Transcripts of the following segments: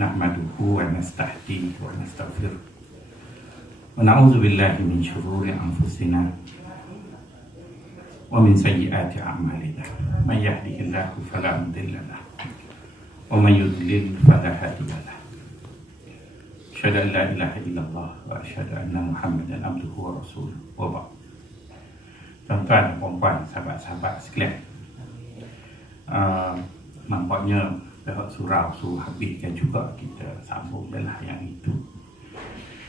nahmaduhu wa nasta'dihi wa nastaghfiruh wa na'udzu billahi min shururi anfusina wa min sayyiati a'malina man yahdihillahu fala mudilla lahu wa man yudlil fala hadiya lahu asyhadu an la ilaha illallah wa asyhadu anna muhammadan abduhu wa rasuluh wa ba'd. Tuan-tuan, puan-puan, sahabat-sahabat sekalian, nampaknya pihak surau suruh habiskan juga, kita sambung adalah yang itu.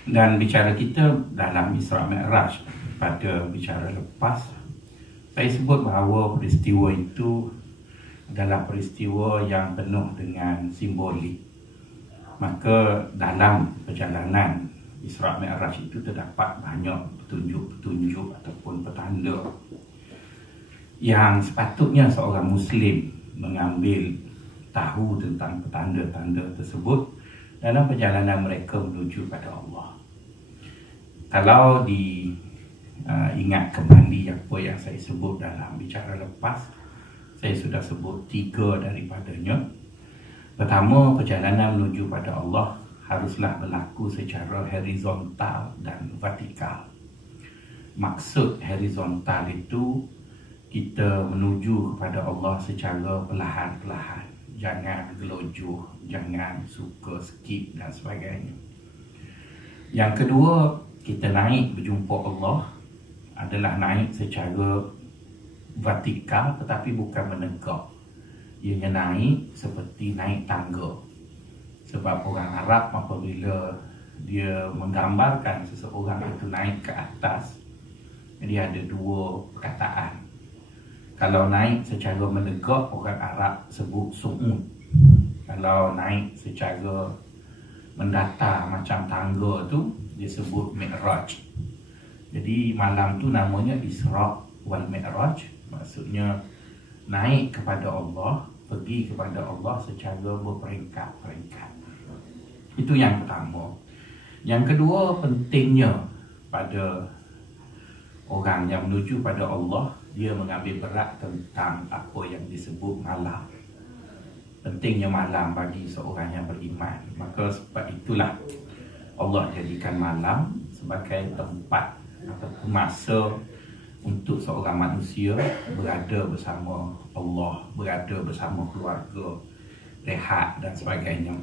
Dan bicara kita dalam Isra' Mi'raj pada bicara lepas, saya sebut bahawa peristiwa itu adalah peristiwa yang penuh dengan simbolik. Maka dalam perjalanan Isra' Mi'raj itu terdapat banyak petunjuk-petunjuk ataupun petanda yang sepatutnya seorang Muslim mengambil tahu tentang petanda-tanda tersebut dalam perjalanan mereka menuju pada Allah. Kalau ingat kembali apa yang saya sebut dalam bicara lepas, saya sudah sebut 3 daripadanya. Pertama, perjalanan menuju pada Allah haruslah berlaku secara horizontal dan vertikal. Maksud horizontal itu kita menuju kepada Allah secara perlahan-perlahan. Jangan gelojoh, jangan suka skip dan sebagainya. Yang kedua, kita naik berjumpa Allah adalah naik secara vertikal tetapi bukan menegak. Ianya naik seperti naik tangga. Sebab orang Arab apabila dia menggambarkan seseorang itu naik ke atas, dia ada 2 perkataan. Kalau naik secara menegak, orang Arab sebut su'ud. Kalau naik secara mendatar macam tangga tu, dia sebut Mi'raj. Jadi malam tu namanya Isra' wal Mi'raj. Maksudnya naik kepada Allah, pergi kepada Allah secara berperingkat-peringkat. Itu yang pertama. Yang kedua, pentingnya pada orang yang menuju pada Allah, dia mengambil berat tentang apa yang disebut malam. Pentingnya malam bagi seorang yang beriman. Maka sebab itulah Allah jadikan malam sebagai tempat ataupun masa untuk seorang manusia berada bersama Allah, berada bersama keluarga, rehat dan sebagainya.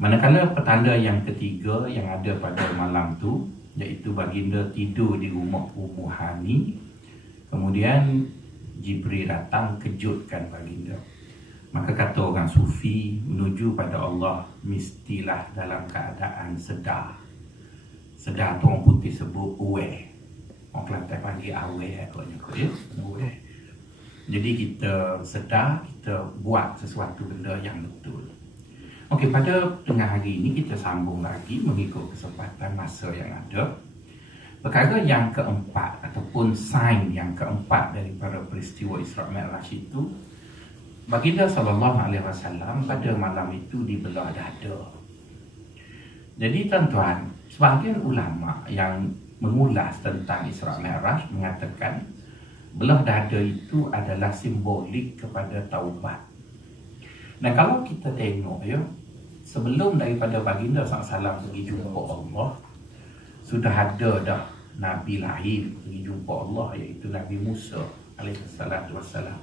Manakala petanda yang ketiga yang ada pada malam tu, iaitu baginda tidur di rumah Ummu Hani. Kemudian Jibril datang kejutkan baginda. Maka kata orang Sufi, menuju pada Allah mestilah dalam keadaan sedar. Sedar tu orang putih sebut aware. Orang Kelantan panggil aware ya? Aware. Jadi kita sedar, kita buat sesuatu benda yang betul. Okey, pada tengah hari ini kita sambung lagi mengikut kesempatan masa yang ada. Perkara yang keempat ataupun sign yang keempat daripada peristiwa Isra' Mi'raj itu, baginda SAW pada malam itu dibelah dada. Jadi tuan-tuan, sebahagian ulama yang mengulas tentang Isra' Mi'raj mengatakan belah dada itu adalah simbolik kepada taubat. Dan kalau kita tengok ya, sebelum daripada baginda SAW pergi jumpa Allah, sudah ada dah Nabi lahir pergi jumpa Allah, iaitu Nabi Musa alaihissalam.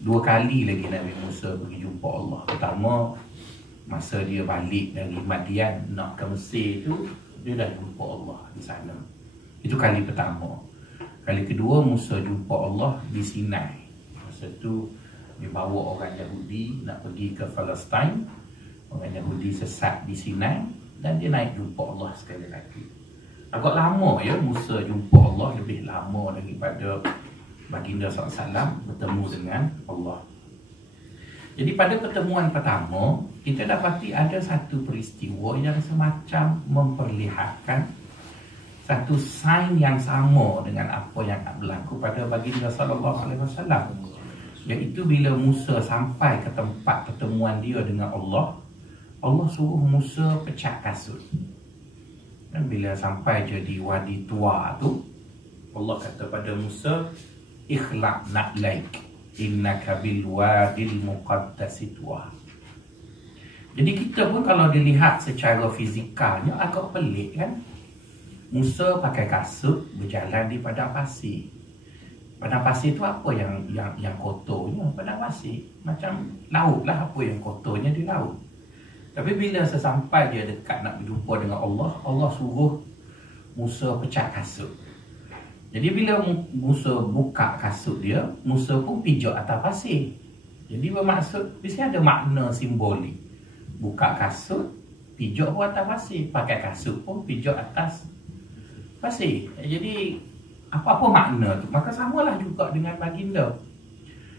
2 kali lagi Nabi Musa pergi jumpa Allah. Pertama, masa dia balik dari Madian nak ke Mesir tu, dia dah jumpa Allah di sana. Itu kali pertama. Kali kedua, Musa jumpa Allah di Sinai. Masa tu dia bawa orang Yahudi nak pergi ke Palestin. Orang Yahudi sesat di Sinai dan dia naik jumpa Allah sekali lagi. Agak lama ya Musa jumpa Allah, lebih lama daripada baginda SAW bertemu dengan Allah. Jadi pada pertemuan pertama, kita dapati ada satu peristiwa yang semacam memperlihatkan satu sign yang sama dengan apa yang berlaku pada baginda SAW. Iaitu bila Musa sampai ke tempat pertemuan dia dengan Allah, Allah suruh Musa pecah kasut. Dan bila sampai je di Wadi Tua tu, Allah kata pada Musa, ikhlaq na'laik innaka bil wadil muqaddasi tuwa. Jadi kita pun kalau dilihat secara fizikalnya agak pelik kan. Musa pakai kasut berjalan di padang pasir. Padang pasir tu apa yang kotornya? Padang pasir macam laut lah, apa yang kotornya di laut. Tapi bila sesampai dia dekat nak berjumpa dengan Allah, Allah suruh Musa pecah kasut. Jadi bila Musa buka kasut dia, Musa pun pijak atas pasir. Jadi bermaksud, mesti ada makna simbolik. Buka kasut, pijak pun atas pasir. Pakai kasut pun pijak atas pasir. Jadi apa-apa makna tu. Maka samalah juga dengan baginda.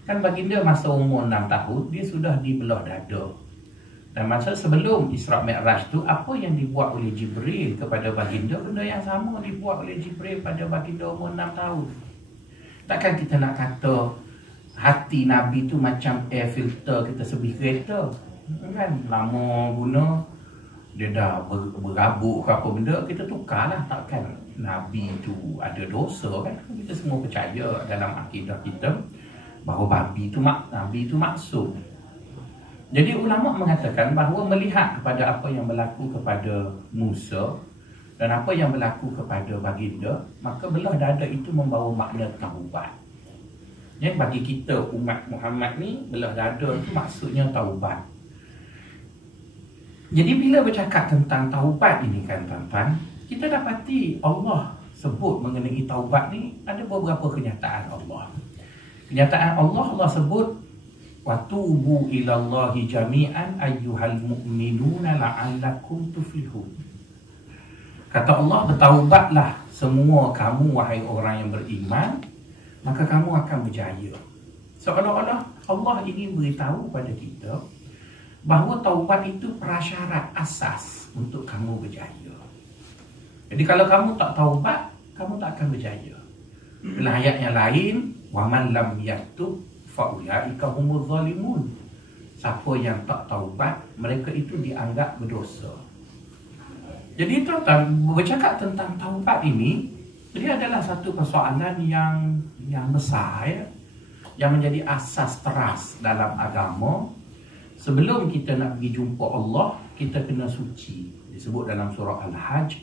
Kan baginda masa umur 6 tahun, dia sudah dibelah dada. Dan masa sebelum Isra' Mi'raj tu, apa yang dibuat oleh Jibril kepada baginda, benda yang sama dibuat oleh Jibril pada baginda umur 6 tahun. Takkan kita nak kata hati Nabi tu macam air filter kita sebih kereta. Kan lama guna, dia dah berabuk ke apa benda, kita tukarlah. Takkan Nabi tu ada dosa kan? Kita semua percaya dalam akidah kita bahawa Nabi tu maksum. Jadi ulama mengatakan bahawa melihat kepada apa yang berlaku kepada Musa dan apa yang berlaku kepada baginda, maka belah dada itu membawa makna taubat. Yang bagi kita umat Muhammad ni, belah dada itu maksudnya taubat. Jadi bila bercakap tentang taubat ini kan tuan-tuan, kita dapati Allah sebut mengenai taubat ni ada beberapa kenyataan Allah. Kenyataan Allah sebut watubu ilallahi jami'an ayyuhal mu'minuna la'allakum tuflihun. Kata Allah, bertaubatlah semua kamu wahai orang yang beriman, maka kamu akan berjaya. Seolah-olah Allah ingin beritahu pada kita bahawa taubat itu prasyarat asas untuk kamu berjaya. Jadi kalau kamu tak taubat, kamu tak akan berjaya. Dalam ayat yang lain, waman lam yatub faulaika humuz zalimun. Siapa yang tak taubat, mereka itu dianggap berdosa. Jadi tuan-tuan, bercakap tentang taubat ini, dia adalah satu persoalan yang besar ya, yang menjadi asas teras dalam agama. Sebelum kita nak pergi jumpa Allah, kita kena suci. Disebut dalam surah Al-Hajj,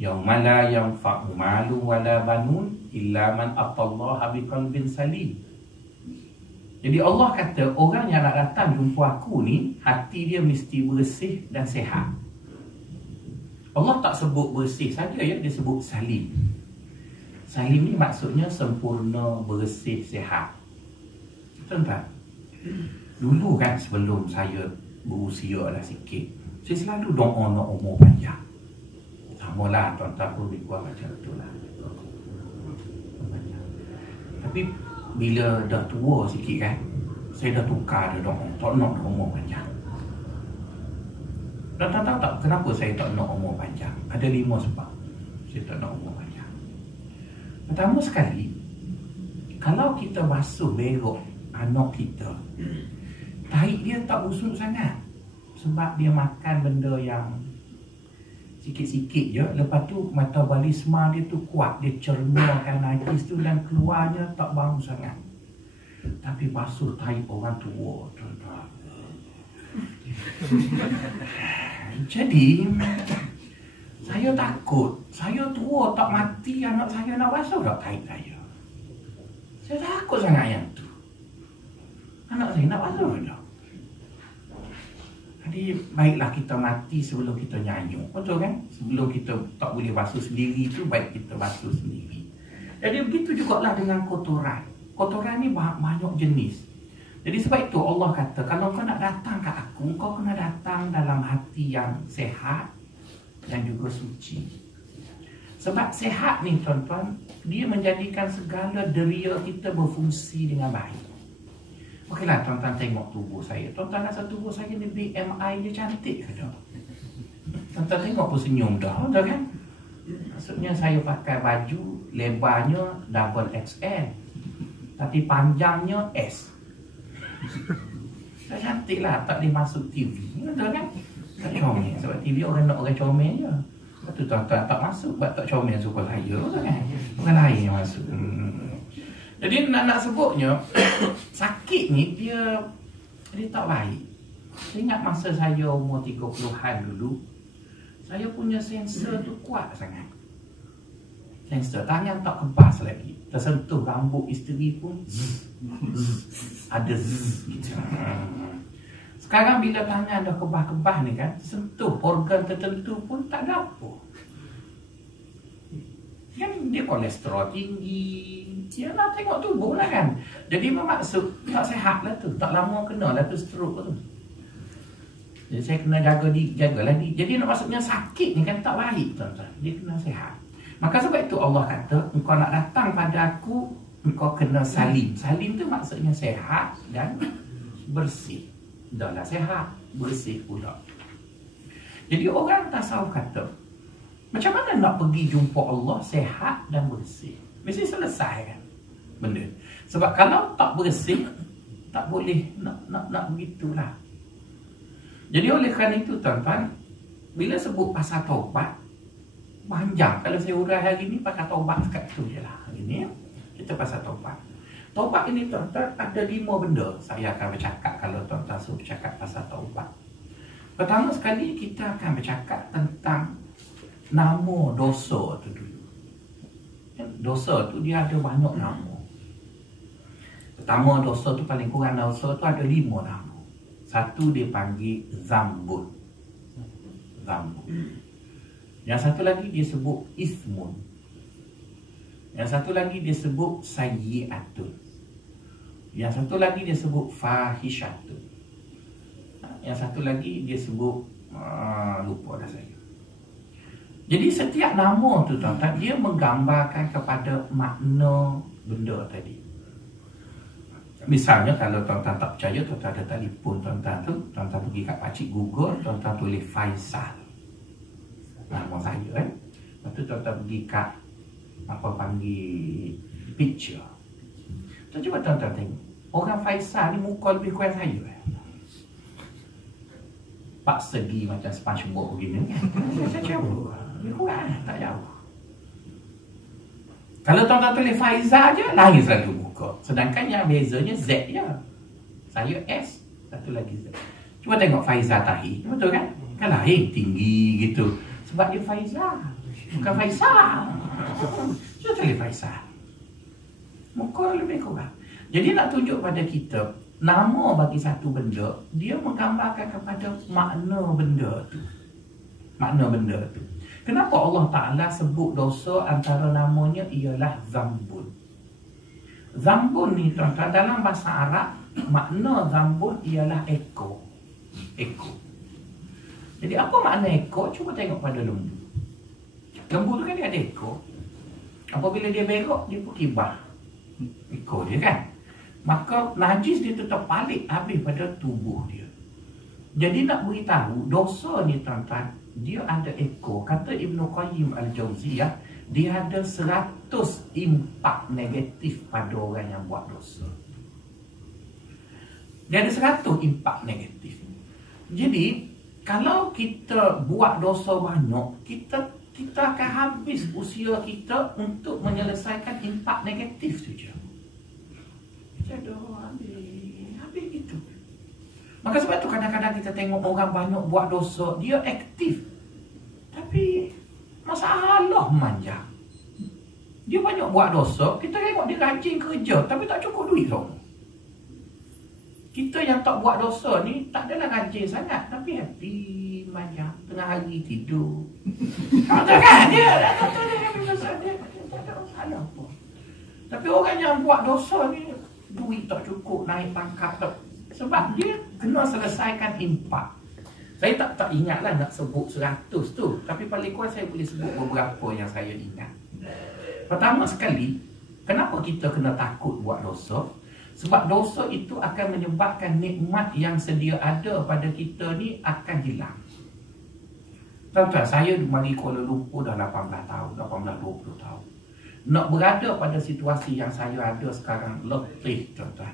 yauma la yanfa'u malun wala banun illa man atallaha biqalbin salim. Jadi Allah kata, orang yang nak datang jumpa aku ni, hati dia mesti bersih dan sehat. Allah tak sebut bersih saja ya, dia sebut salim. Salim ni maksudnya sempurna, bersih, sehat. Tuan-tuan, dulu kan sebelum saya berusia lah sikit, saya selalu doa nak umur panjang. Samalah tuan-tuan pun lebih kurang macam tu lah. Tapi bila dah tua sikit kan, saya dah tukar dah doa, tak nak umur panjang. Dan tak tahu tak kenapa saya tak nak umur panjang. Ada 5 sebab saya tak nak umur panjang. Pertama sekali, kalau kita basuh berok anak kita, tahi dia tak busuk sangat. Sebab dia makan benda yang sikit-sikit je. Lepas tu metabolisme dia tu kuat, dia cernakan najis tu dan keluarnya tak bau sangat. Tapi basuh tahi orang tua, tuan-tuan. Jadi saya takut, saya tua tak mati, anak saya nak basuh tak tahi saya. Saya takut sangat yang tu. Anak saya nak basuh tak? Jadi baiklah kita mati sebelum kita nyayuk. Betul kan? Sebelum kita tak boleh basuh sendiri tu, baik kita basuh sendiri. Jadi begitu jugalah dengan kotoran. Kotoran ni banyak jenis. Jadi sebab itu Allah kata, kalau kau nak datang ke aku, kau kena datang dalam hati yang sehat dan juga suci. Sebab sehat ni tuan-tuan, dia menjadikan segala deria kita berfungsi dengan baik. Okeylah tuan-tuan tengok tubuh saya. Tuan-tuan rasa tubuh saya ni BMI dia cantik ke tak? Tuan-tuan tengok pun senyum dah, betul kan? Maksudnya saya pakai baju lebarnya double XL, tapi panjangnya S. Tak cantik lah, tak boleh masuk TV, betul kan? Tak comel, sebab TV orang nak orang comel je. Lepas tu tuan-tuan tak masuk, sebab tak comel suka saya, betul kan? Orang lain yang masuk. Jadi nak sebutnya sakit ni dia tak baik. Saya ingat masa saya umur 30-an dulu, saya punya sensor tu kuat sangat. Sensor tangan tak kebas lagi. Tersentuh rambut isteri pun ada gitu. Sekarang bila tangan dah kebas-kebas ni kan, sentuh organ tertentu pun tak ada apa. Kan dia kolesterol tinggi. Yalah, tengok tubuh lah kan. Jadi bermaksud tak sihat lah tu. Tak lama kena lah tu stroke tu. Jadi saya kena jaga lagi. Jadi maksudnya sakit ni kan tak baik tuan-tuan. Dia kena sihat. Maka sebab itu Allah kata, engkau nak datang pada aku, engkau kena salim. Salim tu maksudnya sehat dan bersih. Dah lah sehat, bersih pula. Jadi orang tasawuf kata, macam mana nak pergi jumpa Allah sehat dan bersih? Mesti selesai kan benda. Sebab kalau tak bersih, tak boleh nak begitulah. Jadi oleh kerana itu tuan-tuan, bila sebut pasal taubat, panjang. Kalau saya urai hari ni pasal taubat sekat tu je lah. Hari ni kita pasal taubat. Taubat ini tuan-tuan ada 5 benda saya akan bercakap kalau tuan-tuan suruh bercakap pasal taubat. Pertama sekali kita akan bercakap tentang nama dosa tu dulu. Dosa tu dia ada banyak nama. Pertama dosa tu paling kurang dosa tu ada 5 nama. Satu dia panggil zambun. Yang satu lagi dia sebut ismun. Yang satu lagi dia sebut sayyi'atun. Yang satu lagi dia sebut fahisyatun. Yang satu lagi dia sebut lupa dah saya. Jadi setiap nama tu tuan-tuan, dia menggambarkan kepada makna benda tadi. Misalnya kalau tuan-tuan tak percaya, tuan-tuan ada telefon tuan-tuan tu, tuan-tuan pergi kat pakcik Google, tuan-tuan tulis Faisal, nama saya kan. Lepas tu tuan-tuan pergi kat apa panggil picture. Cuba tuan-tuan tengok, orang Faisal ni muka lebih kurang saya kan. Pak segi macam SpongeBob begini. Saya jauh, lebih kurang, tak jauh. Kalau tuan-tuan tulis Faizal je, lain satu muka. Sedangkan yang bezanya Z je. Saya S, satu lagi Z. Cuba tengok Faizal Tahir. Betul kan? Kan lain, tinggi gitu. Sebab dia Faizal, bukan Faisal. Cuba tulis Faizal. Muka lebih kurang. Jadi nak tunjuk pada kita, nama bagi satu benda, dia menggambarkan kepada makna benda tu. Makna benda tu. Kenapa Allah Ta'ala sebut dosa antara namanya ialah zambun? Zambun ni tuan-tuan dalam bahasa Arab, makna zambun ialah ekor. Ekor. Jadi apa makna ekor? Cuba tengok pada lembu. Lembu tu kan dia ada ekor. Apabila dia berok, dia pun kibah ekor dia kan. Maka najis dia tetap balik habis pada tubuh dia. Jadi nak beritahu dosa ni tuan-tuan, dia ada ekor. Kata Ibnu Qayyim Al-Jauziyah, dia ada 100 impak negatif pada orang yang buat dosa. Dia ada 100 impak negatif. Jadi kalau kita buat dosa banyak, kita akan habis usia kita untuk menyelesaikan impak negatif tu je. Kita dah habis gitu. Maka sebab tu kadang-kadang kita tengok orang banyak buat dosa, dia aktif. Tapi masalah manja. Dia banyak buat dosa, kita tengok dia rajin kerja, tapi tak cukup duit tau. Kita yang tak buat dosa ni, tak adalah rajin sangat, tapi happy, manja. Tengah hari tidur. Betul kan? Dia tak ada masalah pun. Tapi orang yang buat dosa ni, duit tak cukup, naik pangkat tak. Sebab dia kena selesaikan impak. Saya tak ingatlah nak sebut 100 tu. Tapi paling kurang saya boleh sebut beberapa yang saya ingat. Pertama sekali, kenapa kita kena takut buat dosa? Sebab dosa itu akan menyebabkan nikmat yang sedia ada pada kita ni akan hilang. Tuan-tuan, saya mari Kuala Lumpur dah 18 tahun, 18-20 tahun. Nak berada pada situasi yang saya ada sekarang letih tuan-tuan.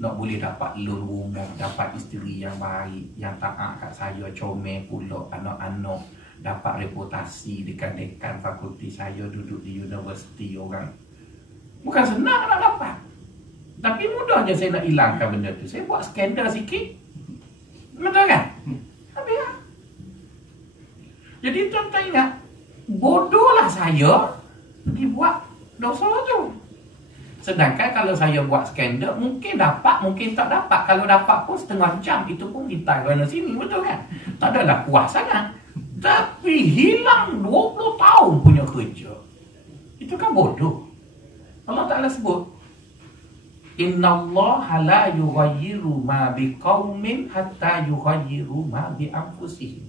Nak boleh dapat loan rumah, dapat isteri yang baik, yang taat kat saya, comel pula anak-anak, dapat reputasi dekan-dekan fakulti saya, duduk di universiti orang. Bukan senang nak dapat. Tapi mudah je saya nak hilangkan benda tu. Saya buat skandal sikit, Betul kan? Habis lah. Jadi tuan-tuan ingat, bodohlah saya pergi buat dosa tu. Sedangkan kalau saya buat skandal, mungkin dapat, mungkin tak dapat. Kalau dapat pun setengah jam, itu pun kita kerana sini, betul kan? Tak adalah puas sangat. Tapi hilang 20 tahun punya kerja. Itu kan bodoh. Allah Ta'ala sebut, Inna Allah la yughayyiru ma biqaumin hatta yughayyiru ma bi anfusihim.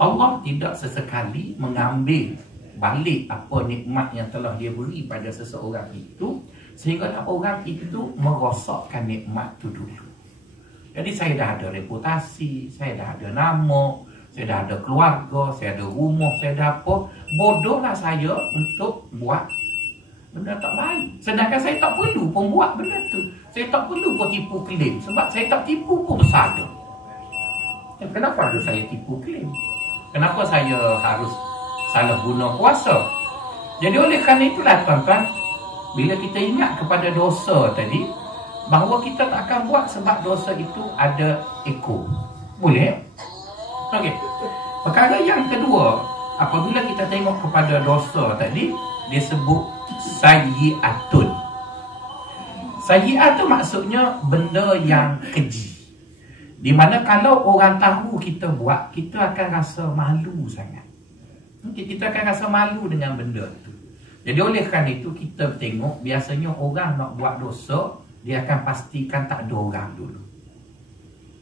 Allah tidak sesekali mengambil balik apa nikmat yang telah dia beri pada seseorang itu sehingga orang itu merosakkan nikmat itu dulu. Jadi saya dah ada reputasi, saya dah ada nama, saya dah ada keluarga, saya ada rumah, saya dah apa. Bodohlah saya untuk buat benda tak baik. Sedangkan saya tak perlu pun buat benda tu. Saya tak perlu pun tipu klaim. Sebab saya tak tipu pun bersalah. Kenapa harus saya tipu klaim? Kenapa saya harus salah guna kuasa? Jadi oleh kerana itulah tuan-tuan, bila kita ingat kepada dosa tadi, bahawa kita tak akan buat sebab dosa itu ada ekor. Boleh? Okey. Perkara yang kedua, apabila kita tengok kepada dosa tadi, dia sebut sayyi'atun. Sayyi'at tu maksudnya benda yang keji. Di mana kalau orang tahu kita buat, kita akan rasa malu sangat. Kita akan rasa malu dengan benda tu. Jadi oleh kerana itu kita tengok biasanya orang nak buat dosa, dia akan pastikan tak ada orang dulu.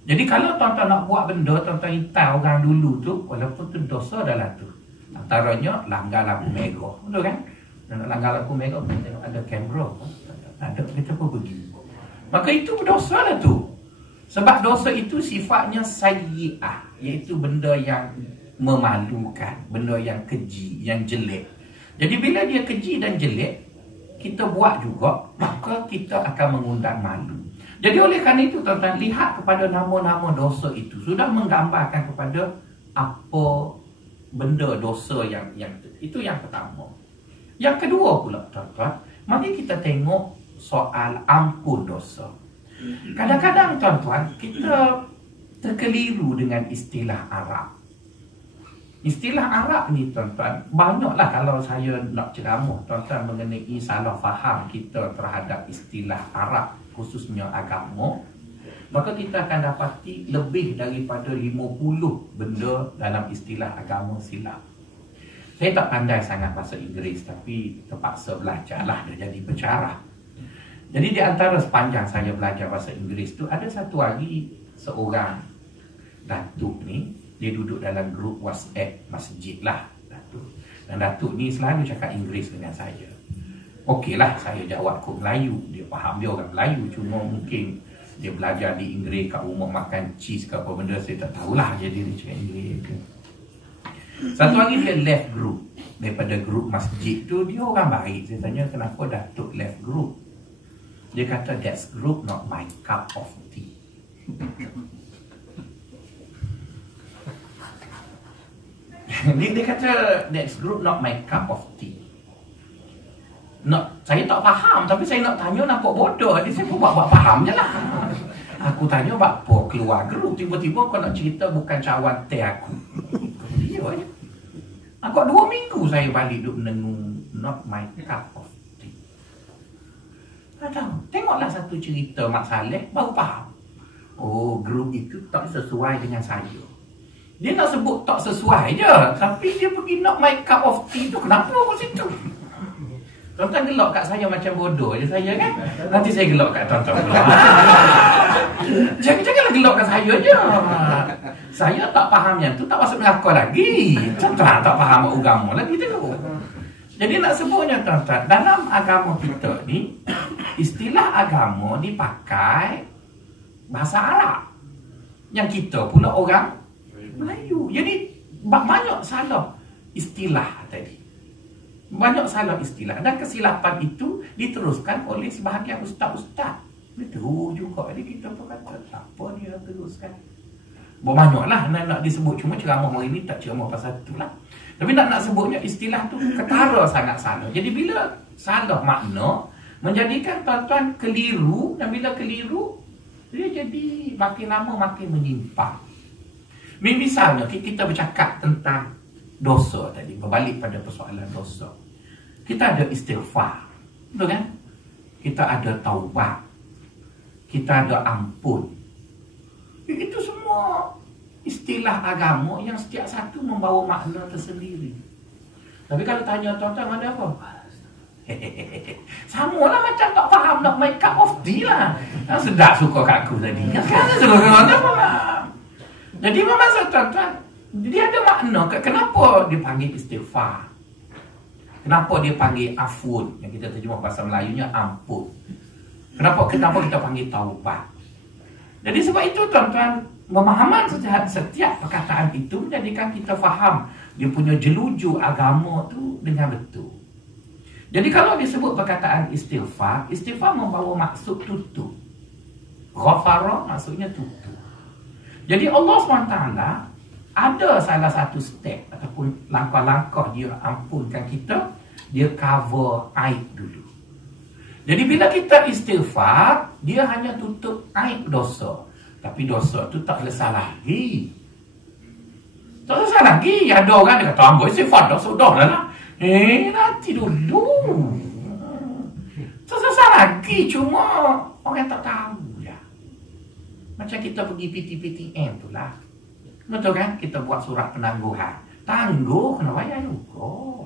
Jadi kalau tuan-tuan nak buat benda, tuan-tuan hitam orang dulu tu, walaupun tu dosa adalah tu. Antaranya langgar lampu merah. Betul kan? Nak langgar lampu merah, tengok ada kamera. Ada, kita pun pergi. Maka itu berdosa lah tu. Sebab dosa itu sifatnya sayyi'ah, iaitu benda yang memalukan, benda yang keji, yang jelek. Jadi bila dia keji dan jelek, kita buat juga, maka kita akan mengundang malu. Jadi oleh kerana itu tuan-tuan, lihat kepada nama-nama dosa itu sudah menggambarkan kepada apa benda dosa yang itu yang pertama. Yang kedua pula tuan-tuan, mari kita tengok soal ampun dosa. Kadang-kadang tuan-tuan, kita terkeliru dengan istilah Arab. Istilah Arab ni tuan-tuan, banyaklah kalau saya nak ceramah tuan-tuan mengenai salah faham kita terhadap istilah Arab, khususnya agama, maka kita akan dapati lebih daripada 50 benda dalam istilah agama silap. Saya tak pandai sangat bahasa Inggeris, tapi terpaksa belajarlah, dah jadi pensyarah. Jadi di antara sepanjang saya belajar bahasa Inggeris tu, ada satu hari seorang datuk ni, dia duduk dalam grup WhatsApp masjid lah, datuk. Dan datuk ni selalu cakap Inggeris dengan saya. Okeylah, saya jawab kod Melayu. Dia faham dia orang Melayu, cuma mungkin dia belajar di Inggeris kat rumah makan cheese ke apa benda, saya tak tahulah. Jadi dia cakap Inggeris ke. Satu hari dia left group. Daripada grup masjid tu, dia orang baik. Saya tanya kenapa datuk left group. Dia kata, that's group not my cup of tea. Dia kata, that's group not my cup of tea. Saya tak faham, tapi saya nak tanya nampak bodoh. Dia saya pun buat faham je lah. Aku tanya, apa keluar grup, tiba-tiba kau nak cerita bukan cawan teh aku. Dia je. Aku 2 minggu saya balik duduk menenung, not my cup of tea. Tak tahu. Tengoklah satu cerita Mak Saleh, baru faham. Oh, grup itu tak sesuai dengan saya. Dia nak sebut tak sesuai je, tapi dia pergi not my cup of tea tu. Kenapa aku situ? Tuan-tuan gelak kat saya macam bodoh je saya kan? Nanti saya gelak kat tuan-tuan. Janganlah gelak kat saya je. Saya tak faham yang tu, tak masuk neraka lagi. Tuan-tuan tak faham agama lagi tu. Jadi nak sebutnya tuan-tuan, dalam agama kita ni, istilah agama dipakai bahasa Arab. Yang kita pula orang Melayu. Jadi banyak salah istilah tadi. Banyak salah istilah. Dan kesilapan itu diteruskan oleh sebahagian ustaz-ustaz. Betul juga. Jadi kita pun kata, apa dia teruskan? Banyaklah nak disebut. Cuma ceramah hari ni tak ceramah pasal tu lah. Tapi nak sebutnya istilah tu ketara sangat salah. Jadi bila salah makna, menjadikan tuan-tuan keliru. Dan bila keliru, Dia jadi makin lama makin menyimpang. Misalnya kita bercakap tentang dosa tadi, berbalik pada persoalan dosa. Kita ada istighfar, betul kan? Kita ada taubat, kita ada ampun. Itu semua istilah agama yang setiap satu membawa makna tersendiri. Tapi kalau tanya tuan-tuan ada apa? Sama lah macam tak faham nak make cup of tea lah. Sedap suka kat aku tadi. Sekarang seluruh tak faham. Jadi maksud tuan-tuan, dia ada makna. Kenapa dia panggil istighfar? Kenapa dia panggil afun? Yang kita terjemah bahasa Melayunya ampun. Kenapa kita panggil taubat? Jadi sebab itu tuan-tuan, pemahaman setiap perkataan itu menjadikan kita faham dia punya jeluju agama tu dengan betul. Jadi kalau disebut perkataan istighfar, istighfar membawa maksud tutup. Ghafara maksudnya tutup. Jadi Allah SWT ada salah satu step ataupun langkah-langkah dia ampunkan kita, dia cover aib dulu. Jadi bila kita istighfar, dia hanya tutup aib dosa. Tapi dosa tu tak selesai lagi. Tak selesai lagi. Ada orang dia kata, ambil istighfar dah, sudah lah. Nanti dulu. Tak selesai lagi. Cuma orang tak tahu ya. Macam kita pergi PTPTN tu lah. Betul kan? Kita buat surat penangguhan. Tangguh, kena bayar juga.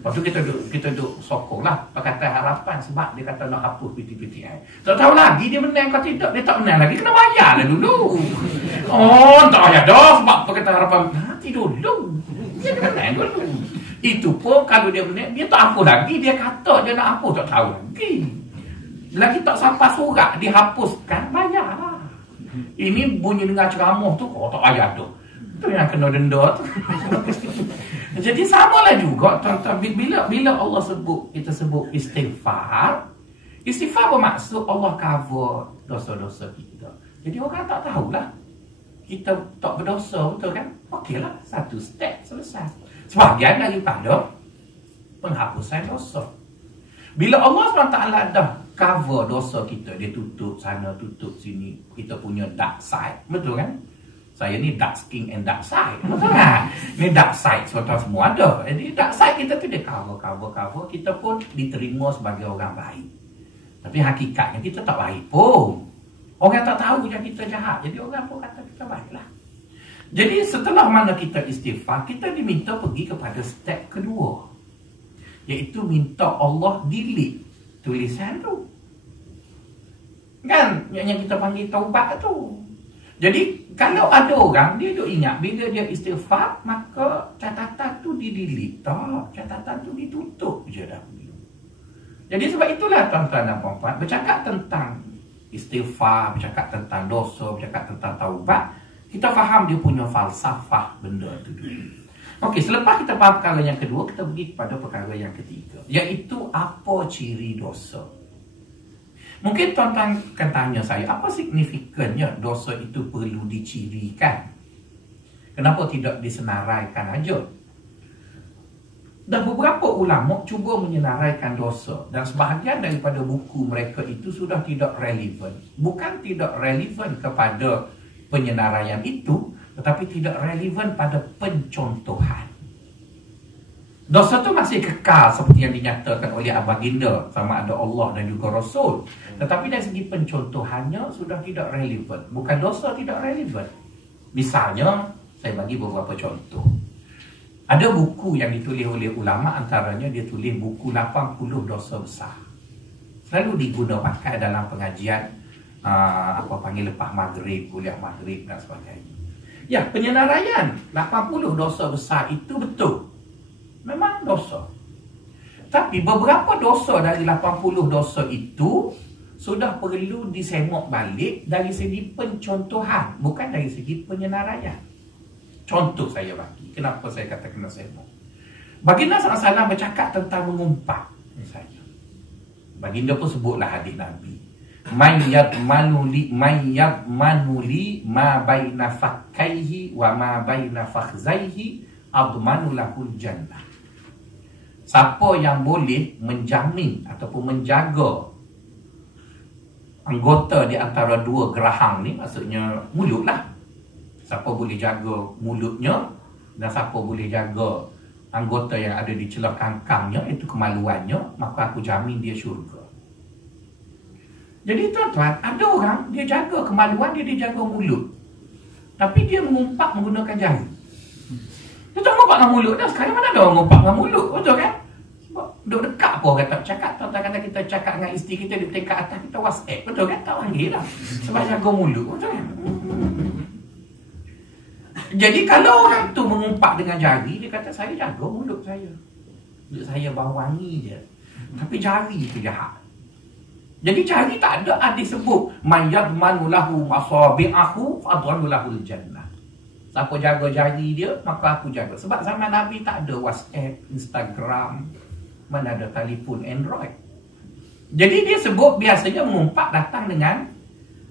Lepas tu kita duduk sokong lah Pakatan Harapan sebab dia kata nak hapus PTPTN. Tak tahu lagi dia menang atau tidak. Dia tak menang lagi, kena bayar lah dulu. Oh, tak payah dah sebab Pakatan Harapan. Nanti dulu. Dia menang dulu. Itu pun kalau dia menang, dia tak hapus lagi. Dia kata dia nak hapus, tak tahu lagi. Lagi tak sampai surat dihapuskan, bayar lah. Ini bunyi dengar ceramah tu, tak payah tu. Itu yang kena denda tu. Jadi samalah juga tuan-tuan, bila Allah kita sebut istighfar, istighfar bermaksud Allah cover dosa-dosa kita. Jadi orang tak tahulah kita tak berdosa, betul kan? Okeylah, satu step selesai. Sebahagian daripada penghapusan dosa. Bila Allah SWT dah cover dosa kita, dia tutup sana, tutup sini, kita punya dark side, betul kan? Saya ni dark skin and dark side, betul kan? Ni dark side semua ada. Jadi dark side kita tu dia cover. Kita pun diterima sebagai orang baik. Tapi hakikatnya kita tak baik pun. Orang tak tahu yang kita jahat. Jadi orang pun kata kita baiklah. Jadi setelah mana kita istighfar, kita diminta pergi kepada step kedua. Iaitu minta Allah delete tulisan tu. Kan? Yang kita panggil taubat tu. Jadi kalau ada orang dia duk ingat bila dia istighfar maka catatan tu di-delete. Tak, catatan tu ditutup je dah. Jadi sebab itulah tuan-tuan dan puan-puan, bercakap tentang istighfar, bercakap tentang dosa, bercakap tentang taubat, kita faham dia punya falsafah benda tu dulu. Okey, selepas kita faham perkara yang kedua, kita pergi kepada perkara yang ketiga, iaitu apa ciri dosa. Mungkin tuan-tuan akan tanya saya, apa signifikannya dosa itu perlu dicirikan? Kenapa tidak disenaraikan aja? Dan beberapa ulama cuba menyenaraikan dosa, dan sebahagian daripada buku mereka itu sudah tidak relevan. Bukan tidak relevan kepada penyenaraian itu, tetapi tidak relevan pada pencontohan. Dosa tu masih kekal seperti yang dinyatakan oleh Baginda sama ada Allah dan juga Rasul. Tetapi dari segi pencontohannya sudah tidak relevan. Bukan dosa tidak relevan. Misalnya, saya bagi beberapa contoh. Ada buku yang ditulis oleh ulama, antaranya dia tulis buku 80 dosa besar. Selalu diguna pakai dalam pengajian lepas maghrib, kuliah maghrib dan sebagainya. Ya, penyenaraian 80 dosa besar itu betul. Memang dosa. Tapi beberapa dosa dari 80 dosa itu sudah perlu disemak balik dari segi pencontohan, bukan dari segi penyenaraian. Contoh saya bagi, kenapa saya kata kena semak. Baginda SAW bercakap tentang mengumpat, misalnya. Baginda pun sebutlah hadis Nabi. Man yadmanuli ma baina fakkaihi wa ma baina fakhzaihi admanu lahul jannah. Siapa yang boleh menjamin ataupun menjaga anggota di antara dua gerahang ni, maksudnya mulut lah. Siapa boleh jaga mulutnya dan siapa boleh jaga anggota yang ada di celah kangkangnya, itu kemaluannya, maka aku jamin dia syurga. Jadi tuan-tuan, ada orang dia jaga kemaluan dia, dia jaga mulut, tapi dia mengumpat menggunakan jari. Dia tak mengumpat dengan mulut dah. Sekarang mana ada orang mengumpat dengan mulut, betul kan? Sebab duduk dekat pun orang kata cakap. Tuan-tuan kata kita cakap dengan isteri kita di tingkat atas, kita WhatsApp, betul kan? Tak panggil dah. Sebab jaga mulut, betul kan? Jadi kalau orang tu mengumpat dengan jari, dia kata saya jaga mulut saya. Mulut saya bau wangi je. Tapi jari tu jahat. Jadi jari tak ada disebut man yadmanu lahu masabi'ahu fadhanu lahul jannah. Siapa jaga jari dia, maka aku jaga. Sebab zaman Nabi tak ada WhatsApp, Instagram, mana ada telefon Android. Jadi dia sebut biasanya mengumpat datang dengan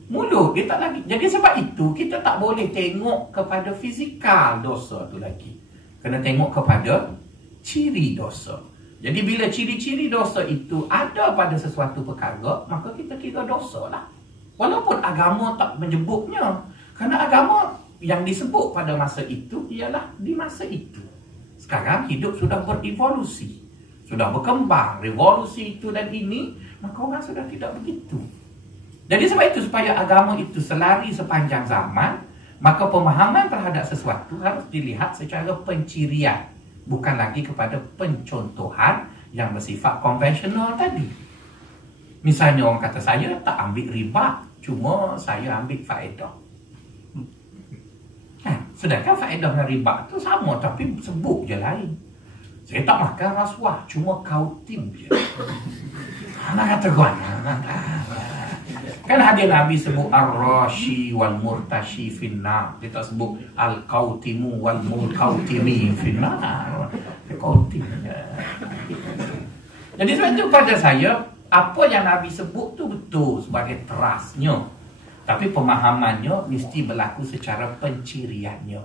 mulut, dia tak lagi. Jadi sebab itu kita tak boleh tengok kepada fizikal dosa tu lagi. Kena tengok kepada ciri dosa. Jadi bila ciri-ciri dosa itu ada pada sesuatu perkara, maka kita kira dosa lah. Walaupun agama tak menyebutnya. Kerana agama yang disebut pada masa itu ialah di masa itu. Sekarang hidup sudah berevolusi, sudah berkembang, revolusi itu dan ini, maka orang sudah tidak begitu. Jadi sebab itu, supaya agama itu selari sepanjang zaman, maka pemahaman terhadap sesuatu harus dilihat secara pencirian, bukan lagi kepada pencontohan yang bersifat konvensional tadi. Misalnya orang kata saya tak ambil riba, cuma saya ambil faedah. Sedangkan faedah dengan riba tu sama, tapi sebut je lain. Saya tak makan rasuah, cuma kautim je. Anak kata gua, kan hadis Nabi sebut ar-rashi wal murtashi finnar. Dia tak sebut al-qautimu wal murkautimi finnar. Kautim. Jadi sebab itu pada saya, apa yang Nabi sebut tu betul sebagai terasnya. Tapi pemahamannya mesti berlaku secara penciriannya.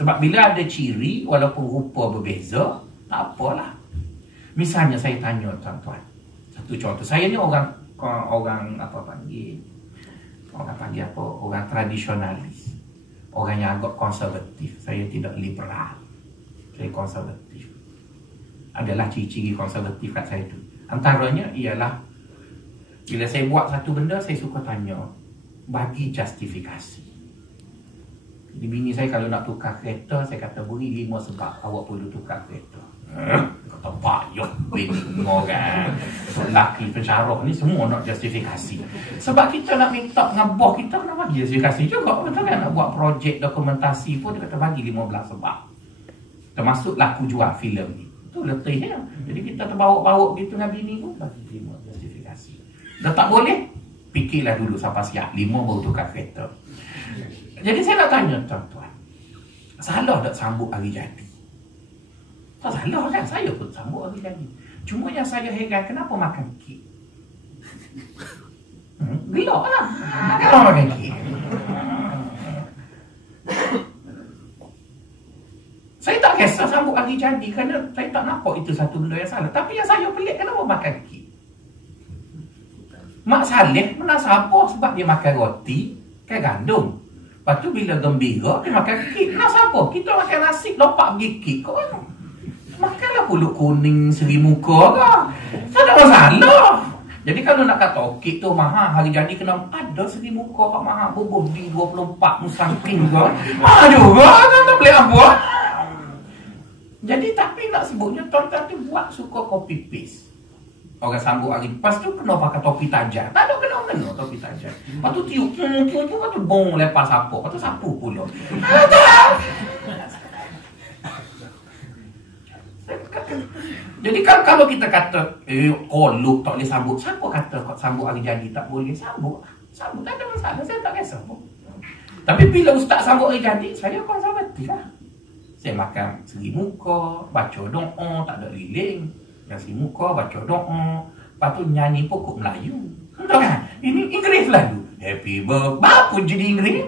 Sebab bila ada ciri, walaupun rupa berbeza, tak apalah. Misalnya saya tanya tuan-tuan, satu contoh, saya ni orang apa panggil? Orang panggil apa? Orang tradisionalis. Orang yang agak konservatif. Saya tidak liberal. Saya konservatif. Adalah ciri-ciri konservatif kat saya tu. Antaranya ialah bila saya buat satu benda, saya suka tanya, bagi justifikasi. Jadi bini saya kalau nak tukar kereta, saya kata beri 5 sebab awak perlu tukar kereta. Kata payah bini orang lelaki pencarok ni semua nak justifikasi. Sebab kita nak minta dengan bos kita, nak bagi justifikasi juga. Betul kan? Nak buat projek dokumentasi pun dia kata bagi 15 sebab. Termasuk laku jual filem ni. Itu letih ya. Jadi kita terbawa-bawa gitu dengan bini pun bagi 5 justifikasi. Dah tak boleh, fikirlah dulu sampai siap 5 baru tukar kereta. Jadi saya nak tanya tuan-tuan, salah tak sambut hari jadi? Tak salah kan, saya pun sambut hari jadi. Cuma yang saya heran, kenapa makan kek? Gelak lah. Kenapa makan kek? Saya tak kisah sambut hari jadi, kerana saya tak nampak itu satu benda yang salah. Tapi yang saya pelik, kenapa makan kek? Mak Saleh menasabah sebab dia makan roti kan gandum. Lepas tu bila gembira dia makan kek. Menasabah kita makan nasi lompat pergi kek. Kau kan makanlah pulut kuning seri muka ke. Tak ada masalah. Jadi kalau nak kata kek tu mahal, hari jadi kena ada seri muka kat mahal, bubuh di 24 musangking ke. Mahal juga kan, tak boleh apa. Jadi tapi nak sebutnya tuan-tuan tu buat suka copy paste. Orang sambut hari lepas tu kena pakai topi tajam. Tak ada kena topi tajam. Lepas tu tiup lepas tu bong lepas sapu. Lepas tu sapu pula. Jadi kan kalau kita kata koluk tak boleh sambut, siapa kata sambut hari jadi tak boleh sambut? Sambut tak ada masalah, saya tak kisah pun. Tapi bila ustaz sambut hari jadi, saya konservatif lah. Saya makan segi muka, baca doa, tak ada liling. Nasi muka, baca doa. Lepas tu nyanyi pokok Melayu. Tahu kan? Ini Inggeris lagu. Happy birthday. Apa jadi Inggeris?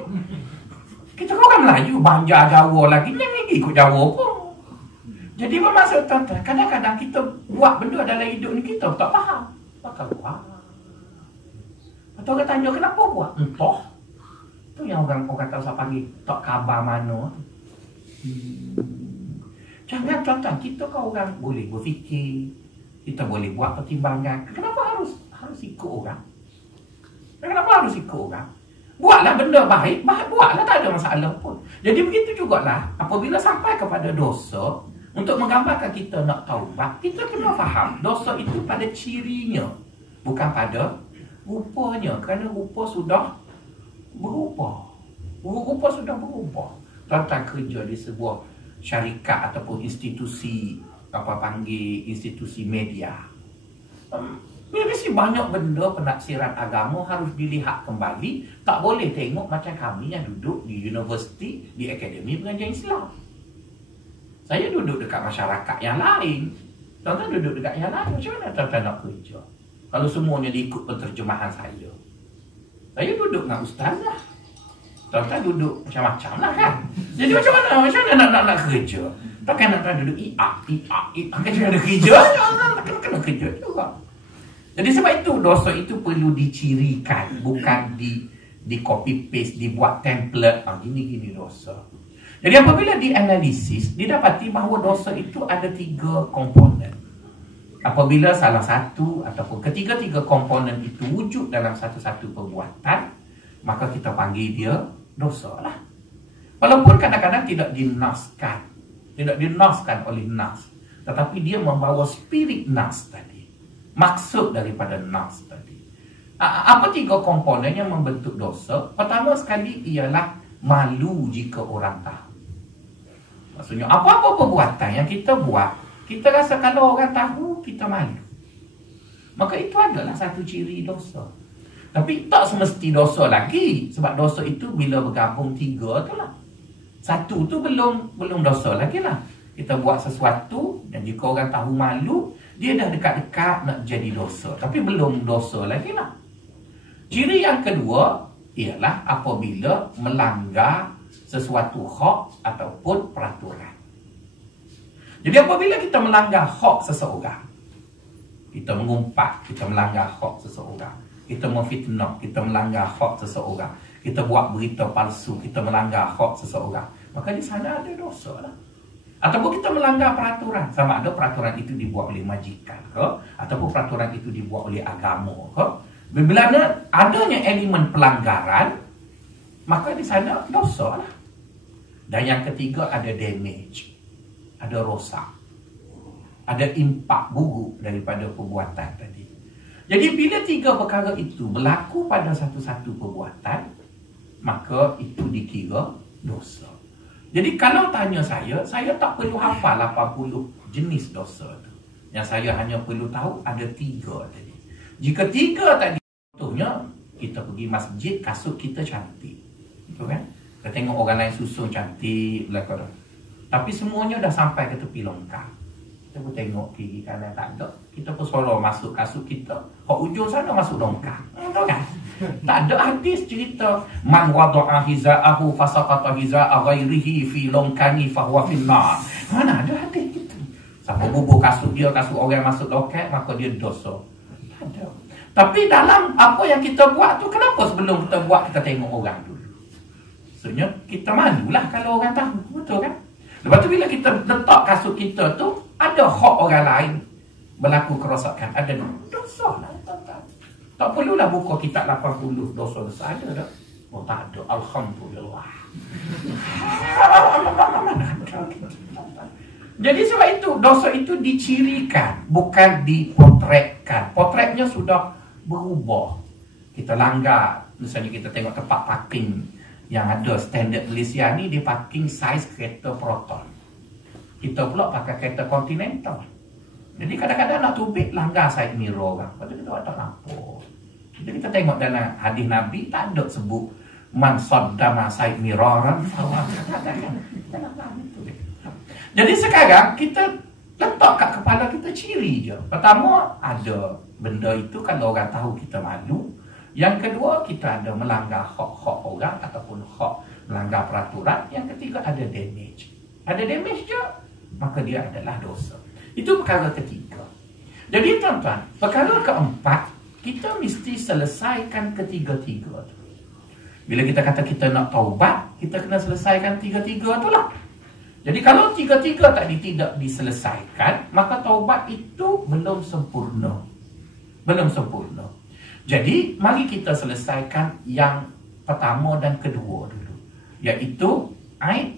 Kita orang Melayu, Banjar, Jawa lagi. Nyanyi ikut Jawa pun. Jadi bermaksud tuan-tuan, kadang-kadang kita buat benda dalam hidup ni kita tak faham. Maka buat. Lepas Atau orang tanya kenapa buat? Entah. Tu yang orang kata saya panggil tak khabar mana. Jangan tuan-tuan, kita kau orang boleh berfikir, kita boleh buat pertimbangan. Kenapa harus ikut orang? Kenapa harus ikut orang? Buatlah benda baik, buatlah, tak ada masalah pun. Jadi begitu jugalah apabila sampai kepada dosa, untuk menggambarkan kita nak taubat, kita kena faham dosa itu pada cirinya, bukan pada rupanya. Kerana rupa sudah berubah. Rupa sudah berubah. Tuan-tuan kerja di sebuah syarikat ataupun institusi, institusi media. Mesti banyak benda penafsiran agama harus dilihat kembali. Tak boleh tengok macam kami yang duduk di universiti, di akademi pengajian Islam. Saya duduk dekat masyarakat yang lain. Tuan-tuan duduk dekat yang lain. Macam mana tuan-tuan nak kerja kalau semuanya diikut penterjemahan saya? Saya duduk dengan ustazah, tuan-tuan duduk macam-macam lah kan. Jadi macam mana nak kerja? Takkan nak duduk kan cuma ada kerja, kena kerja juga. Jadi sebab itu dosa itu perlu dicirikan, bukan di copy paste, dibuat template. Gini dosa. Jadi apabila dianalisis, didapati bahawa dosa itu ada 3 komponen. Apabila salah satu ataupun ketiga-tiga komponen itu wujud dalam satu-satu perbuatan, maka kita panggil dia dosa lah. Walaupun kadang-kadang tidak dinaskan oleh nas, tetapi dia membawa spirit nas tadi, maksud daripada nas tadi. Apa 3 komponen yang membentuk dosa? Pertama sekali ialah malu jika orang tahu. Maksudnya apa-apa perbuatan yang kita buat, kita rasa kalau orang tahu, kita malu. Maka itu adalah satu ciri dosa. Tapi tak semesti dosa lagi. Sebab dosa itu bila bergabung 3 tu lah. 1 tu belum dosa lagi lah. Kita buat sesuatu dan jika orang tahu malu, dia dah dekat-dekat nak jadi dosa. Tapi belum dosa lagi lah. Ciri yang kedua ialah apabila melanggar sesuatu hak ataupun peraturan. Jadi apabila kita melanggar hak seseorang, kita mengumpat, kita melanggar hak seseorang, kita memfitnah, kita melanggar hak seseorang, kita buat berita palsu, kita melanggar hak seseorang, maka di sana ada dosa lah. Ataupun kita melanggar peraturan, sama ada peraturan itu dibuat oleh majikan ke, ataupun peraturan itu dibuat oleh agama ke. Bila adanya elemen pelanggaran, maka di sana dosa lah. Dan yang ketiga ada damage, ada rosak, ada impak buruk daripada perbuatan tadi. Jadi bila 3 perkara itu berlaku pada satu-satu perbuatan, maka itu dikira dosa. Jadi kalau tanya saya tak perlu hafal 80 jenis dosa tu. Yang saya hanya perlu tahu ada 3 tadi. Jika 3 tadi, contohnya kita pergi masjid, kasut kita cantik, betul kan? Kita tengok orang lain susun cantik belakang, tapi semuanya dah sampai ke tepi longkang. Kita pun tengok kiri kanan tak ada, kita pun sorok masuk kasut kita, kok ujung sana masuk longkang, betul kan? Tak ada hadis cerita man wada'a hiza'ahu fasaqata hiza'a ghairihi fi longkangi fahuwa finnar. Mana ada hadis gitu? Siapa bubuh kasut dia, kasut orang masuk loket, maka dia dosa. Tak ada. Tapi dalam apa yang kita buat tu, kenapa sebelum kita buat kita tengok orang dulu? Maksudnya kita malulah kalau orang tahu, betul kan? Lepas tu bila kita letak kasut kita tu, ada hak orang lain berlaku kerosakan, ada dosa lah. Tak perlulah buka kitab 80 dosa-dosa, ada tak? Oh tak ada, alhamdulillah. Jadi sebab itu dosa itu dicirikan, bukan dipotretkan. Potretnya sudah berubah. Kita langgar, misalnya kita tengok tempat parking yang ada standard Malaysia ni, dia parking saiz kereta Proton. Kita pula pakai kereta Continental. Jadi kadang-kadang nak tubik langgar side mirror orang. Lepas tu kita buat tak nampak. Jadi kita tengok dalam hadis Nabi tak ada sebut man saddama side mirror kan. Jadi sekarang kita letak kat kepala kita ciri je. Pertama, ada benda itu kalau orang tahu kita malu. Yang kedua, kita ada melanggar hak-hak orang ataupun hak melanggar peraturan. Yang ketiga, ada damage. Ada damage je, maka dia adalah dosa. Itu perkara ketiga. Jadi tuan-tuan, perkara keempat kita mesti selesaikan ketiga-tiga tu. Bila kita kata kita nak taubat, kita kena selesaikan tiga-tiga tu lah. Jadi kalau tiga-tiga tadi tidak diselesaikan, maka taubat itu belum sempurna. Belum sempurna. Jadi mari kita selesaikan yang pertama dan kedua dulu, iaitu aib,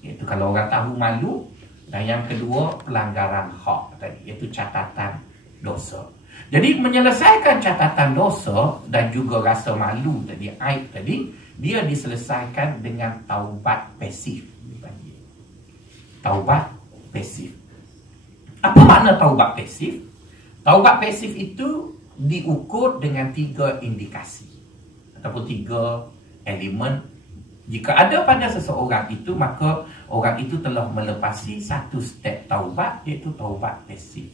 iaitu kalau orang tahu malu, dan yang kedua pelanggaran hak tadi, iaitu catatan dosa. Jadi menyelesaikan catatan dosa dan juga rasa malu tadi, aib tadi, dia diselesaikan dengan taubat pasif. Taubat pasif. Apa makna taubat pasif? Taubat pasif itu diukur dengan 3 indikasi ataupun 3 elemen. Jika ada pada seseorang itu, maka orang itu telah melepasi satu step taubat, iaitu taubat pasif.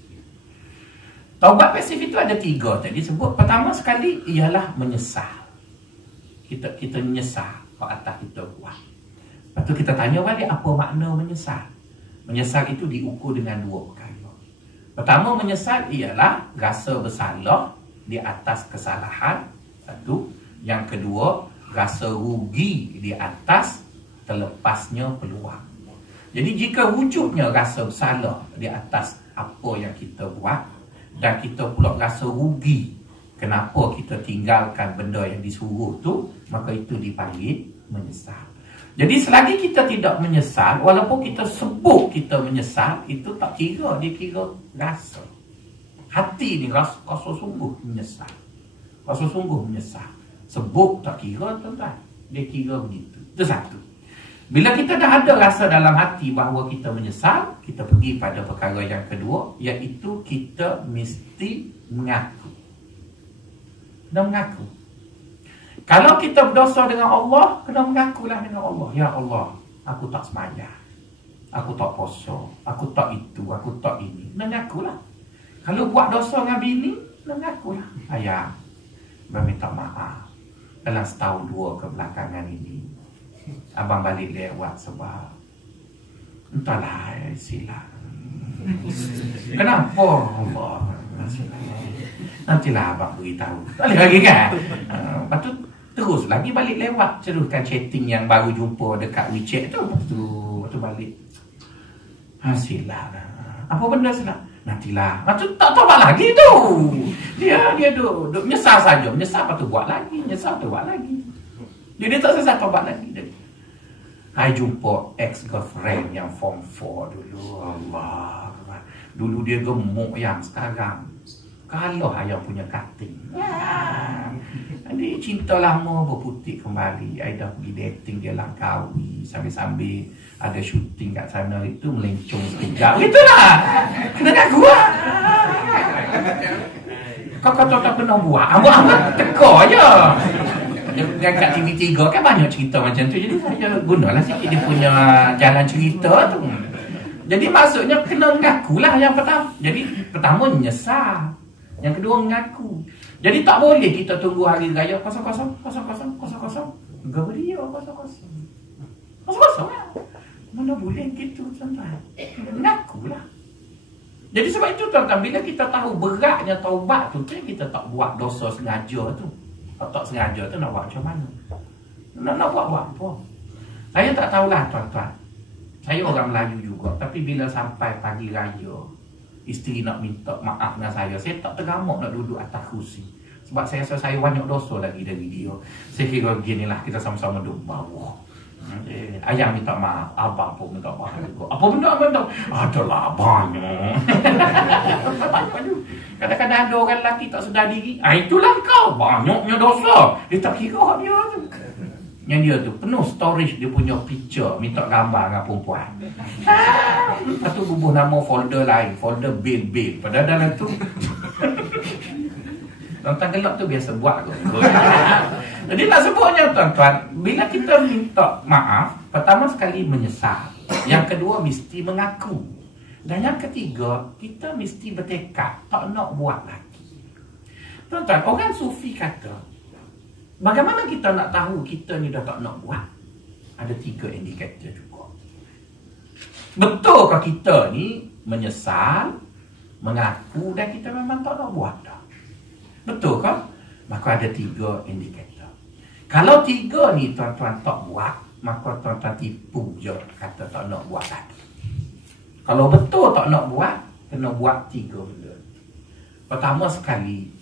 Taubat pasif itu ada 3 tadi sebut. Pertama sekali ialah menyesal. Kita menyesal pada atas kita buat. Lepas tu kita tanya balik, apa makna menyesal? Menyesal itu diukur dengan 2 perkara. Pertama, menyesal ialah rasa bersalah di atas kesalahan. Satu. Yang kedua, rasa rugi di atas terlepasnya peluang. Jadi jika wujudnya rasa bersalah di atas apa yang kita buat, dan kita pula rasa rugi kenapa kita tinggalkan benda yang disuruh tu, maka itu dipanggil menyesal. Jadi selagi kita tidak menyesal, walaupun kita sebut kita menyesal, itu tak kira, dia kira rasa. Hati ni rasa sungguh menyesal. Rasa sungguh menyesal. Sebut tak kira, tuan-tuan. Dia kira begitu. Itu satu. Bila kita dah ada rasa dalam hati bahawa kita menyesal, kita pergi pada perkara yang kedua, iaitu kita mesti mengaku. Kena mengaku. Kalau kita berdosa dengan Allah, kena mengakulah dengan Allah. Ya Allah, aku tak sembahyang, aku tak puasa, aku tak itu, aku tak ini. Kena mengakulah. Kalau buat dosa dengan bini, kena mengakulah. Ayah, abang minta maaf. Dalam setahun 2 kebelakangan ini, abang balik lewat sebab entahlah, silap. Kenapa Allah? Nantilah abang beritahu. Tak boleh lagi kan? Lepas tu terus lagi balik lewat, teruskan chatting yang baru jumpa dekat WeChat tu. Lepas tu balik, silap. Apa benda silap? Nantilah. Lepas tu tak tobat lagi tu. Dia duk menyesal saja. Menyesal lepas tu buat lagi. Menyesal tu buat lagi. Dia tak selesai tobat lagi. Saya jumpa ex-girlfriend yang form 4 dulu. Allah. Dulu dia gemuk yang sekarang kalau ayah punya cutting. Jadi cinta lama berputih kembali. I dah pergi dating, dia langkawi. Sambil-sambil ada syuting kat sana, itu melencong sekejap. Itulah. Kena ngaku lah. Kau kata tak pernah buat. Abang teka je. Yang kat TV3 kan banyak cerita macam tu. Jadi saya gunalah sikit dia punya jalan cerita tu. Jadi maksudnya kena mengakulah yang pertama. Jadi pertama menyesal. Yang kedua mengaku. Jadi tak boleh kita tunggu hari raya kosong-kosong. Gabriel kosong-kosong. Mana boleh gitu, tuan-tuan. Mengakulah. Jadi sebab itu, tuan-tuan, bila kita tahu beratnya taubat tu, kita tak buat dosa sengaja tu. Kalau tak sengaja tu nak buat macam mana? Nak buat apa? Saya tak tahulah, tuan-tuan. Saya orang Melayu juga. Tapi bila sampai pagi raya, isteri nak minta maaf dengan saya tak tergamak nak duduk atas kursi. Sebab saya rasa saya banyak dosa lagi dari dia. Saya kira beginilah, kita sama-sama duduk bawah. Ayah minta maaf, abang pun minta maaf juga. Apa benda abang minta? Adalah banyak. Kadang-kadang ada orang lelaki tak sedar diri. Itulah kau, banyaknya dosa. Dia tak kira dia tu. Yang dia tu penuh storage dia punya picture, minta gambar dengan perempuan. Lepas tu bubuh nama folder lain, folder bil-bil. Padahal dalam tu tuan-tuan gelap tu biasa buat kot. Jadi nak sebutnya, tuan-tuan, bila kita minta maaf, pertama sekali menyesal. Yang kedua mesti mengaku. Dan yang ketiga, kita mesti bertekad tak nak buat lagi. Tuan-tuan, orang sufi kata, bagaimana kita nak tahu kita ni dah tak nak buat? Ada 3 indikator juga. Betulkah kita ni menyesal, mengaku dan kita memang tak nak buat dah? Betul ke? Maka ada 3 indikator. Kalau 3 ni tuan-tuan tak buat, maka tuan-tuan tipu je kata tak nak buat lagi. Kalau betul tak nak buat, kena buat 3 benda. Pertama sekali,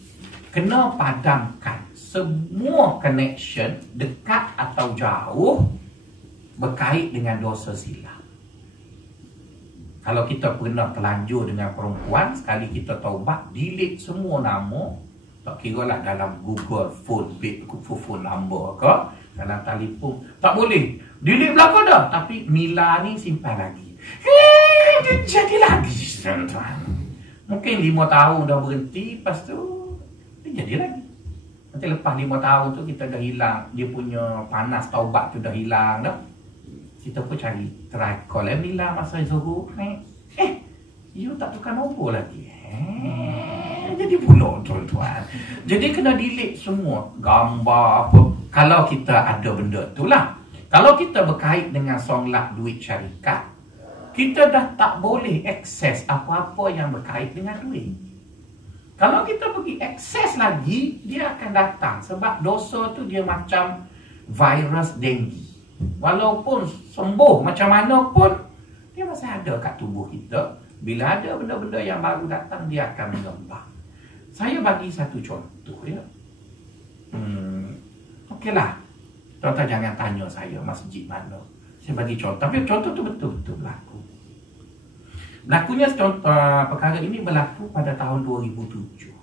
kena padamkan semua connection dekat atau jauh berkait dengan dosa silap. Kalau kita pernah terlanjur dengan perempuan, sekali kita taubat, delete semua nama. Tak kira lah dalam Google phone number ke, dalam telefon, tak boleh. Delete belakang dah, tapi Mila ni simpan lagi. Dia jadi lagi, tuan-tuan. Mungkin 5 tahun dah berhenti, lepas tu dia jadi lagi. Nanti lepas 5 tahun tu kita dah hilang, dia punya panas taubat tu dah hilang dah. Kita pun cari, try call Mila masa Zuhur. You tak tukar nombor lagi. Jadi pula tuan-tuan. Jadi kena delete semua gambar apa. Kalau kita ada benda tu lah. Kalau kita berkait dengan songlak duit syarikat, kita dah tak boleh akses apa-apa yang berkait dengan duit. Kalau kita pergi akses lagi, dia akan datang. Sebab dosa tu dia macam virus denggi. Walaupun sembuh macam mana pun, dia masih ada kat tubuh kita. Bila ada benda-benda yang baru datang, dia akan mengembang. Saya bagi satu contoh ya. Okeylah. Tuan-tuan jangan tanya saya masjid mana. Saya bagi contoh. Tapi contoh tu betul-betul berlaku. Berlakunya perkara ini berlaku pada tahun 2007.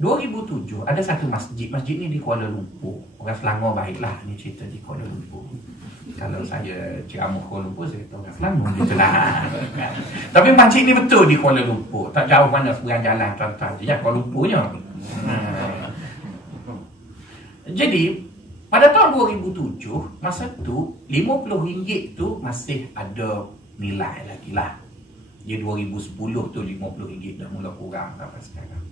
2007 ada satu masjid. Masjid ni di Kuala Lumpur. Orang Selangor baiklah ni cerita di Kuala Lumpur. Kalau saya ceramah Kuala Lumpur, saya kata orang Selangor gitu lah. Tapi masjid ni betul di Kuala Lumpur. Tak jauh mana seberang jalan tuan-tuan. Ya, Kuala Lumpurnya. Jadi, pada tahun 2007, masa tu, RM50 tu masih ada nilai lagi lah. Dia 2010 tu RM50 dah mula kurang sampai sekarang.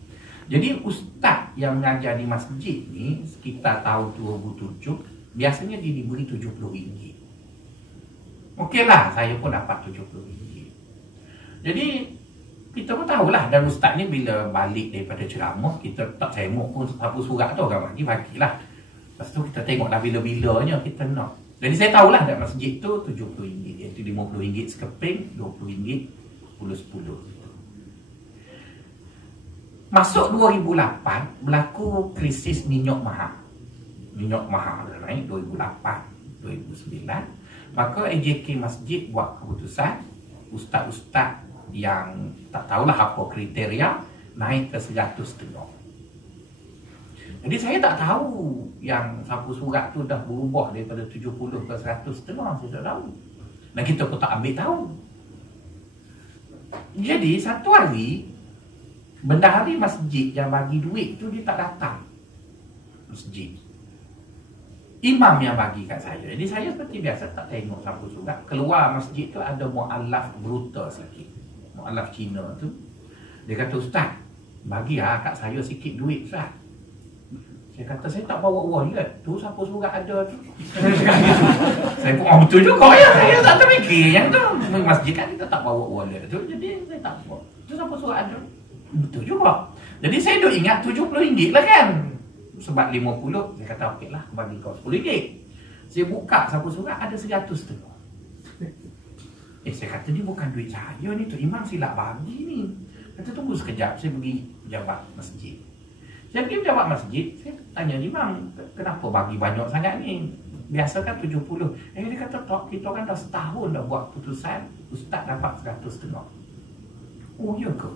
Jadi ustaz yang mengajar di masjid ni sekitar tahun 2007 biasanya dia diberi RM70. Okeylah, saya pun dapat RM70. Jadi kita pun tahulah, dan ustaz ni bila balik daripada ceramah, kita tak tengok pun apa surat tu orang bagilah. Lepas tu kita tengok dah bila-bilanya kita nak. Jadi saya tahulah dalam masjid tu RM70, iaitu RM50 sekeping, RM20 10-10. Masuk 2008 berlaku krisis minyak mahal. Minyak mahal dah naik 2008, 2009. Maka AJK Masjid buat keputusan, ustaz-ustaz yang tak tahulah apa kriteria naik ke 100.5. Jadi saya tak tahu yang sapu surat tu dah berubah daripada 70 ke 100.5, saya tak tahu. Dan kita pun tak ambil tahu. Jadi satu hari bendahari masjid yang bagi duit tu dia tak datang masjid. Imam yang bagi kat saya. Jadi saya seperti biasa tak tengok sapu surat. Keluar masjid tu ada mu'alaf brutal sikit. Mu'alaf Cina tu. Dia kata, ustaz, bagi kat saya sikit duit, ustaz. Saya kata, saya tak bawa wallet. Tu sapu surat ada tu. Saya pun, betul juga ya. Saya tak terfikir yang tu. Masjid kan kita tak bawa wallet tu. Jadi saya tak bawa. Tu sapu surat ada. Betul juga. Jadi saya duk ingat RM70 lah kan. Sebab 50, saya kata okey lah, bagi kau RM10. Saya buka sapu surat, ada 100 tengok. Saya kata ni bukan duit saya ni, tu imam silap bagi ni. Kata tunggu sekejap, saya pergi pejabat masjid. Saya pergi pejabat masjid, saya tanya imam, kenapa bagi banyak sangat ni? Biasa kan 70. Dia kata tak, kita kan dah setahun dah buat putusan, ustaz dapat 100 tengok. Oh ya ke?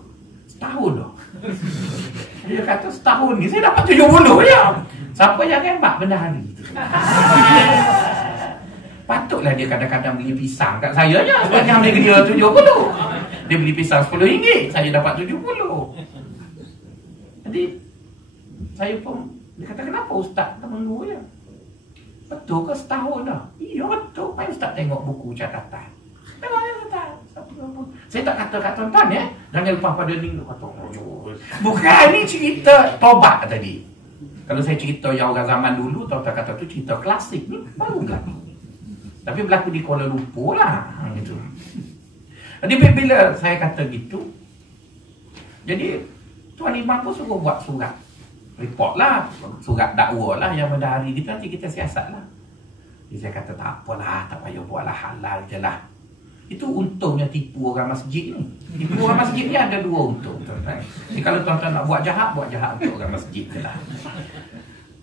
Setahun dah. Dia kata setahun ni saya dapat 70 je. Siapa yang hebat bendahari tu? Patutlah dia kadang-kadang beli pisang kat saya je. Sebab dia ambil dia 70. Dia beli pisang RM10, saya dapat 70. Jadi saya pun, dia kata kenapa ustaz tak menunggu je? Betul ke setahun dah? Iya betul. Mari ustaz tengok buku catatan. Tengoknya ustaz. Saya tak kata kat tuan-tuan ya. Jangan lepas pada ni kata, bukan ni cerita tobat tadi. Kalau saya cerita yang orang zaman dulu, tuan-tuan kata tu cerita klasik. Ni baru berlaku. Tapi berlaku di Kuala Lumpur lah gitu. Jadi bila saya kata gitu, jadi Tuan Imam pun suruh buat surat report lah, surat dakwa lah yang berdahari kita, nanti kita siasat lah. Jadi saya kata tak apalah, tak payah buat lah, halal je lah. Itu untungnya tipu orang masjid ni. Tipu orang masjid ni ada dua untung, tuan-tuan. Jadi kalau tuan-tuan nak buat jahat untuk orang masjid je lah.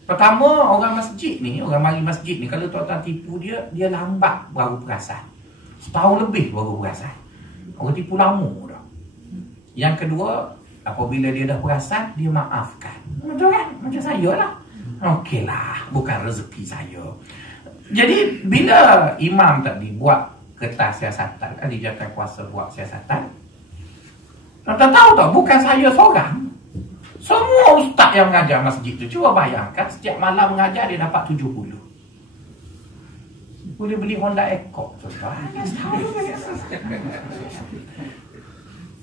Pertama, orang masjid ni, orang mari masjid ni, kalau tuan-tuan tipu dia, dia lambat baru perasan. Setahun lebih baru perasan. Orang tipu lama dah. Yang kedua, apabila dia dah perasan, dia maafkan. Betul kan? Macam saya lah. Okeylah, bukan rezeki saya. Jadi, bila imam tadi buat kertas siasatan, kan dia jatuh kuasa buat siasatan, tuan-tuan tahu tak, bukan saya seorang. Semua ustaz yang mengajar masjid tu, cuba bayangkan, setiap malam mengajar dia dapat 70. Boleh beli Honda Accord, tuan-tuan.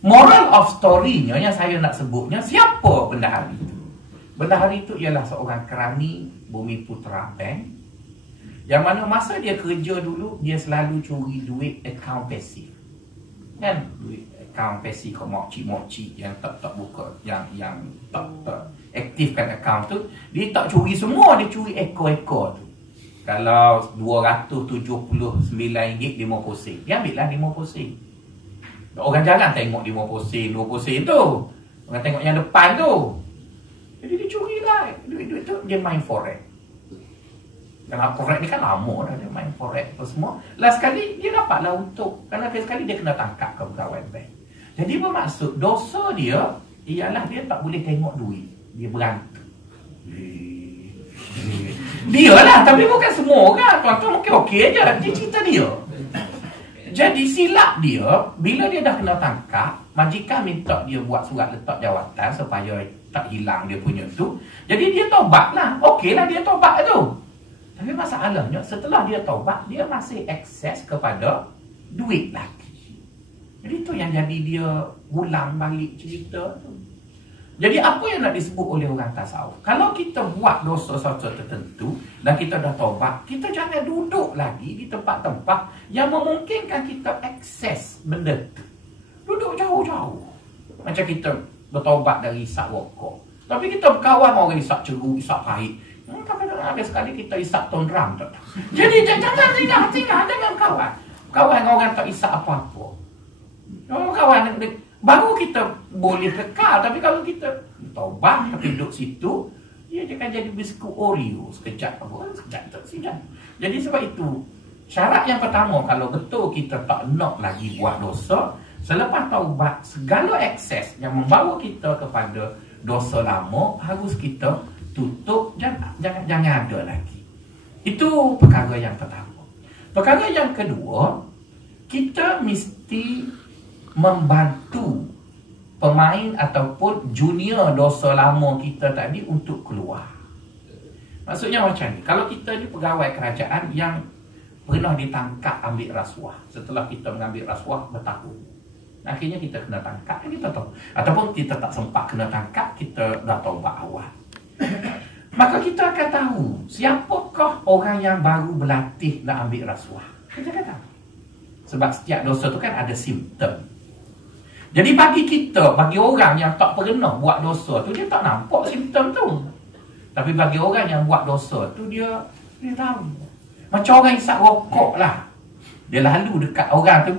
Moral of story-nya yang saya nak sebutnya, siapa bendahari itu? Bendahari itu ialah seorang kerani Bumi Putra Bank, yang mana masa dia kerja dulu, dia selalu curi duit akaun pasif. Kan? Duit akaun pasif kau mokcik-mokcik yang tak buka, yang tak aktifkan akaun tu, dia tak curi semua, dia curi ekor-ekor tu. Kalau RM279.50 dia ambil lah 50 sen. Orang jangan tengok 50 sen, 20 sen tu. Orang tengok yang depan tu. Jadi dia curi lah duit-duit tu, dia main forex. Dalam forex ni kan lama dah dia main forex apa semua. Last sekali dia dapatlah untuk, kerana last sekali dia kena tangkap ke pegawai bank. Jadi bermaksud dosa dia ialah dia tak boleh tengok duit. Dia berantem. Dia lah, tapi bukan semua orang. Tuan-tuan mungkin okey je. Dia cerita dia. Jadi silap dia, bila dia dah kena tangkap, majikan minta dia buat surat letak jawatan supaya tak hilang dia punya tu. Jadi dia taubat lah. Okey lah dia taubat tu. Tapi masalahnya, setelah dia taubat, dia masih akses kepada duit lagi. Jadi tu yang jadi dia ulang balik cerita tu. Jadi apa yang nak disebut oleh orang tasawuf? Kalau kita buat dosa-dosa tertentu dan kita dah taubat, kita jangan duduk lagi di tempat-tempat yang memungkinkan kita akses benda tu. Duduk jauh-jauh. Macam kita bertaubat dari isap rokok. Tapi kita berkawan orang isap ceru, isap pahit. Kadang-kadang ada sekali kita isap ton ram tu. Jadi jangan tinggal dengan kawan. Kawan orang tak isap apa-apa. Kawan baru kita boleh kekal. Tapi kalau kita taubat, tapi duduk situ, dia akan jadi biskut Oreo. Sekejap tak sekejap. Jadi sebab itu, syarat yang pertama, kalau betul kita tak nak lagi buat dosa, selepas taubat, segala akses yang membawa kita kepada dosa lama, harus kita tutup, jangan ada lagi. Itu perkara yang pertama. Perkara yang kedua, kita mesti membantu pemain ataupun junior dosa lama kita tadi untuk keluar. Maksudnya macam ni, kalau kita ni pegawai kerajaan yang pernah ditangkap ambil rasuah, setelah kita mengambil rasuah bertahun, akhirnya kita kena tangkap, kita tahu. Ataupun kita tak sempat kena tangkap, kita dah taubat awal. Maka kita akan tahu siapakah orang yang baru berlatih nak ambil rasuah. Kita akan tahu. Sebab setiap dosa tu kan ada simptom. Jadi bagi kita, bagi orang yang tak pernah buat dosa tu, dia tak nampak simptom tu. Tapi bagi orang yang buat dosa tu, dia tahu. Macam orang isap rokok lah. Dia lalu dekat orang tu,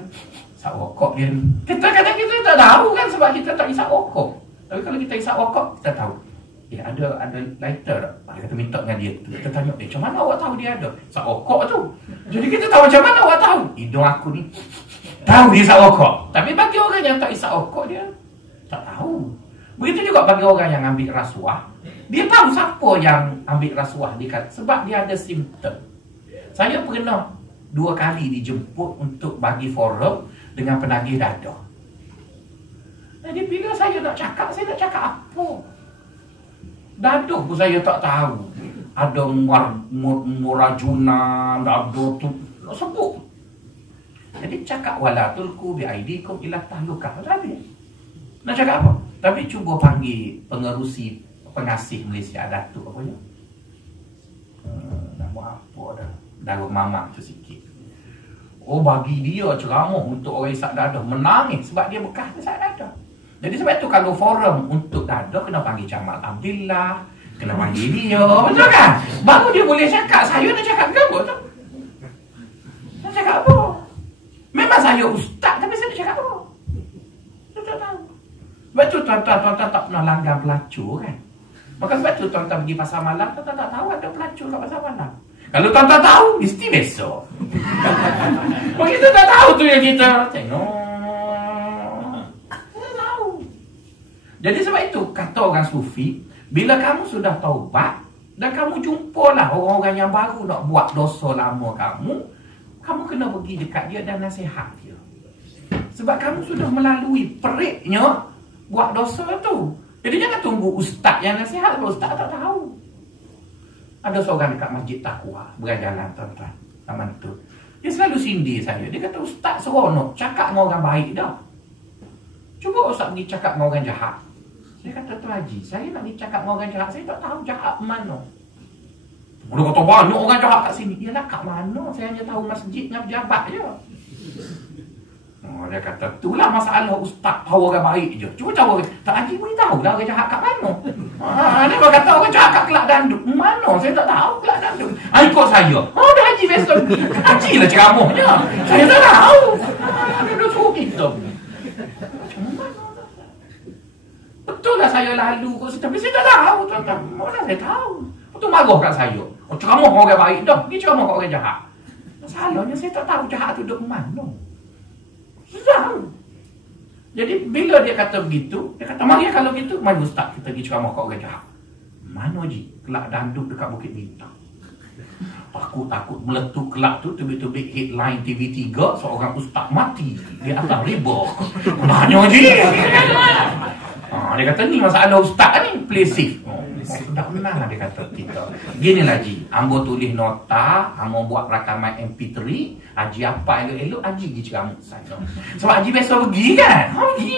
isap rokok dia. Kadang-kadang kita tak tahu kan sebab kita tak isap rokok. Tapi kalau kita isap rokok, kita tahu. Ada lighter tak? Dia kata minta dengan dia. Kita tanya dia, macam mana awak tahu dia ada? Isap rokok tu. Jadi kita tahu macam mana awak tahu? Hidung aku ni tahu dia isap rokok. Tapi bagi orang yang tak isap rokok, dia tak tahu. Begitu juga bagi orang yang ambil rasuah, dia tahu siapa yang ambil rasuah dia, sebab dia ada simptom. Saya pernah 2 kali dijemput untuk bagi forum dengan penagih dadah. Jadi bila saya nak cakap apa? Dadah pun saya tak tahu. Ada murajunan, ada tu sebut. Jadi cakap wala tulku bi aidikum ila tahlukah. Habis. Nak cakap apa? Tapi cuba panggil pengerusi pengasih Malaysia, Datuk apa ya? Nama apa dah? Darul Mamang tu sikit. Oh, bagi dia ceramah untuk orang isap dadah, menangis sebab dia bekas isap dadah. Jadi sebab itu kalau forum untuk dada kena panggil Jamal Abdillah, kena panggil dia, betul kan? Baru dia boleh cakap. Saya nak cakap ke apa tu? Nak cakap apa? Memang saya ustaz tapi saya nak cakap apa? Saya tak tahu. Sebab tu tuan-tuan tak pernah langgar pelacur kan? Maka sebab tu tuan-tuan pergi pasar malam, tuan-tuan tak tahu ada pelacur kat pasar malam. Kalau tuan-tuan tahu, mesti besok. Kalau kita tak tahu tu yang kita tengok. Kita tahu. Jadi sebab itu, kata orang Sufi, bila kamu sudah taubat, dan kamu jumpalah orang-orang yang baru nak buat dosa lama kamu kena pergi dekat dia dan nasihat dia. Sebab kamu sudah melalui periknya buat dosa tu. Jadi jangan tunggu ustaz yang nasihat, sebab ustaz tak tahu. Ada seorang dekat Masjid Taqwa berjalan tuan-tuan, zaman tu. Dia selalu sindir saya. Dia kata, ustaz seronok cakap dengan orang baik dah. Cuba ustaz pergi cakap dengan orang jahat. Saya kata, Tuan Haji, saya nak pergi cakap dengan orang jahat, saya tak tahu jahat mana. Dia kata, banyak orang jahat kat sini. Yalah, kat mana? Saya hanya tahu masjid dengan pejabat je. Oh, dia kata, itulah masalah ustaz tahu orang baik je. Cuba tahu, tak Haji beritahu lah orang jahat kat mana. Dia kata orang jahat kat Kelak Dandut. Mana? Saya tak tahu Kelak Dandut. Ikut saya. Oh, dah Haji besok. Haji lah ceramahnya. Saya tak tahu. Dia dah suruh kita. Betul lah saya lalu kot, tapi saya tak tahu tuan-tuan. Mana saya tahu. Betul marah kat saya. Oh, ceramah orang baik dah. Dia ceramah kat orang jahat. Masalahnya saya tak tahu jahat tu duduk mana. Tahu. Jadi bila dia kata begitu, dia kata, mari kalau gitu, mari ustaz kita pergi ceramah kat orang jahat. Mana Ji? Kelak Dandut dekat Bukit Bintang. Takut-takut meletup kelak tu, tebik-tebik headline TV3, seorang ustaz mati di atas riba. Mana Ji? Dia kata, ni masalah ustaz ni, play safe. Sudah menang dia kata kita. Ginilah Ji, ambo tulis nota, ambo buat rakaman MP3, Haji apa elok-elok, Haji pergi ceramah sana. Sebab Haji biasa pergi kan? Pergi.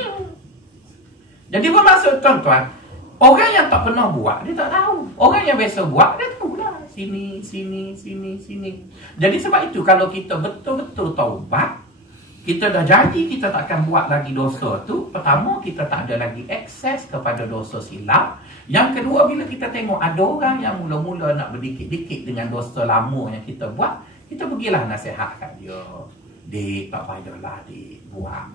Jadi bermaksud tuan-tuan, orang yang tak pernah buat, dia tak tahu. Orang yang biasa buat, dia tahu lah. Sini. Jadi sebab itu, kalau kita betul-betul taubat, kita dah janji kita tak akan buat lagi dosa tu. Pertama, kita tak ada lagi akses kepada dosa silap. Yang kedua, bila kita tengok ada orang yang mula-mula nak berdikit-dikit dengan dosa lama yang kita buat, kita pergilah nasihatkan dia. Dek, tak payahlah dek buat.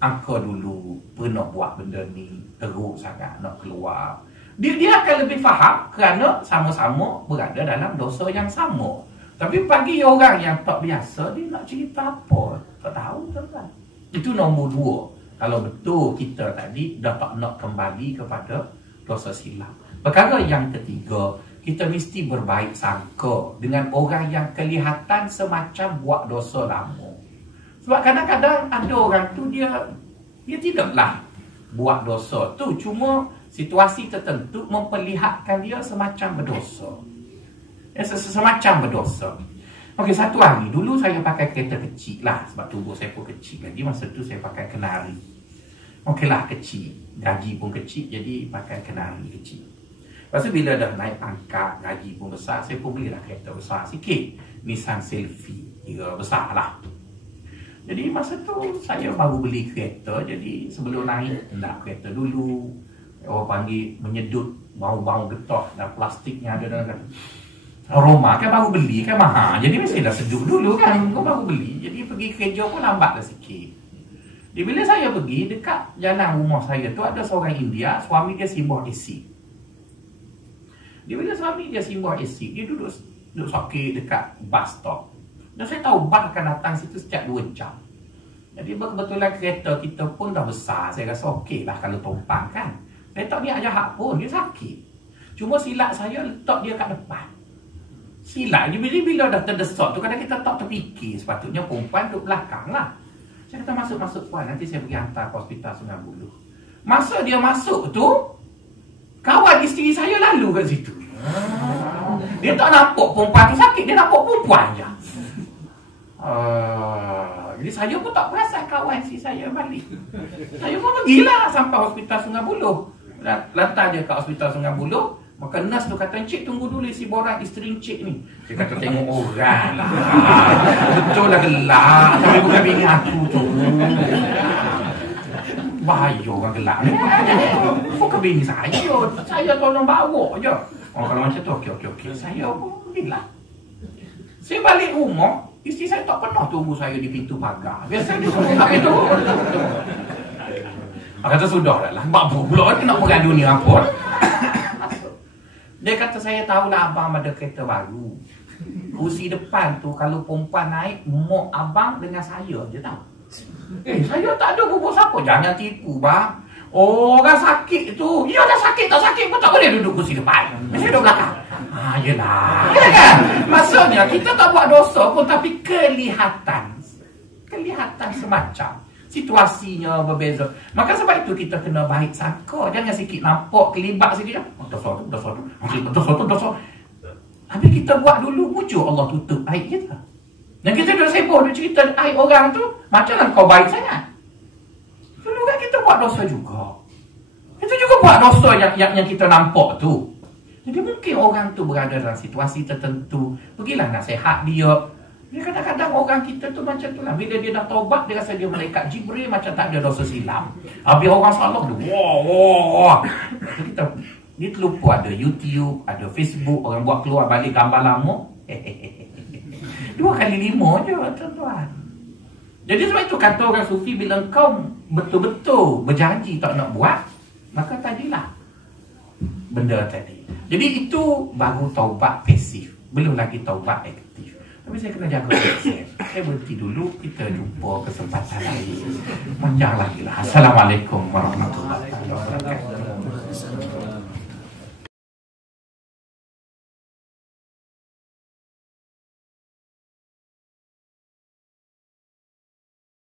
Angka dulu pernah buat benda ni, teruk sangat nak keluar. Dia akan lebih faham kerana sama-sama berada dalam dosa yang sama. Tapi bagi orang yang tak biasa, dia nak cerita apa? Tak tahu tuan-tuan. Itu nombor 2. Kalau betul kita tadi dah tak nak kembali kepada dosa silap. Perkara yang ketiga, kita mesti berbaik sangka dengan orang yang kelihatan semacam buat dosa lama. Sebab kadang-kadang ada orang tu dia tidaklah buat dosa tu, cuma situasi tertentu memperlihatkan dia semacam berdosa. Semacam berdosa. Okey, satu hari dulu saya pakai kereta kecil lah, sebab tubuh saya pun kecil lagi. Masa tu saya pakai Kenari. Okeylah, kecil. Gaji pun kecil, jadi pakai Kenari kecil. Lepas tu bila dah naik pangkat, gaji pun besar, saya pun belilah kereta besar sikit. Nissan Selfie, kira besar lah. Jadi masa tu saya baru beli kereta, jadi sebelum naik, nak kereta dulu. Orang panggil menyedut, bau-bau getok dan plastiknya ada dalam aroma. Kan baru beli, kan mahal. Jadi mestilah sejuk dulu kan, kau baru beli. Jadi pergi kerja pun lambatlah sikit. Jadi bila saya pergi, dekat jalan rumah saya tu ada seorang India, suami dia simbah asid. Dia bila suami dia simbah asid, dia duduk sakit dekat bus stop. Dan saya tahu bus akan datang situ setiap 2 jam. Jadi kebetulan kereta kita pun dah besar. Saya rasa okey lah kalau tumpang kan. Saya tak niat jahat pun, dia sakit. Cuma silap saya letak dia kat depan. Silap je bila dah terdesak tu, kadang kita tak terfikir. Sepatutnya perempuan duduk belakang lah. Saya kata masuk puan, nanti saya pergi hantar ke hospital Sungai Buloh. Masa dia masuk tu, kawan isteri saya lalu kat situ. Dia tak nampak perempuan tu sakit, dia nampak perempuan je. Jadi saya pun tak perasan kawan si saya balik. Saya pun pergilah sampai hospital Sungai Buloh. Lantar dia kat hospital Sungai Buloh. Maka nurse tu kata, "Encik tunggu dulu isi borang isteri encik ni." Dia kata, "Tengok orang lah. Betul lah gelap. Tapi bukan bini aku tu." Bahaya orang gelap ni. Bukan bini saya tolong bawa je. Oh, kalau macam tu, okey. Saya pun pergilah. Saya balik rumah, isteri saya tak pernah tunggu saya di pintu pagar. Biasa dia suruh kat pintu. Kata sudah dah lah. Apa pula ni nak bergaduh ni apa? Dia kata saya tahulah abang ada kereta baru. Kursi depan tu kalau perempuan naik, mak abang dengan saya je tau. Saya tak ada hubung siapa. Jangan tipu bang. Orang sakit tu, dia dah sakit tak sakit pun tak boleh duduk kursi depan. Mesti duduk belakang. Yelah. Ya kan? Maksudnya kita tak buat dosa pun, tapi kelihatan semacam situasinya berbeza. Maka sebab itu kita kena baik sangka. Jangan sikit nampak kelibat sikit. Dosa tu. Habis kita buat dulu, muncul Allah tutup aib kita. Dan kita dah sibuk dia cerita aib orang tu, macam kau baik sangat. Dulu kan kita buat dosa juga. Kita juga buat dosa yang kita nampak tu. Jadi mungkin orang tu berada dalam situasi tertentu. Pergilah nasihat dia. Dia kadang-kadang orang kita tu macam tu lah. Bila dia dah taubat, dia rasa dia malaikat Jibril macam tak ada dosa silam. Habis orang salah dia, wah. Dia terlupa ada YouTube, ada Facebook, orang buat keluar balik gambar lama. 2 kali 5 je tuan-tuan. Jadi sebab itu kata orang sufi, bila kau betul-betul berjanji tak nak buat, maka tadilah benda tadi. Jadi itu baru taubat pasif, belum lagi taubat aktif. Tapi saya kena jaga aksen. Saya berhenti dulu, kita jumpa kesempatan lagi. Panjang lagi lah. Assalamualaikum warahmatullahi wabarakatuh.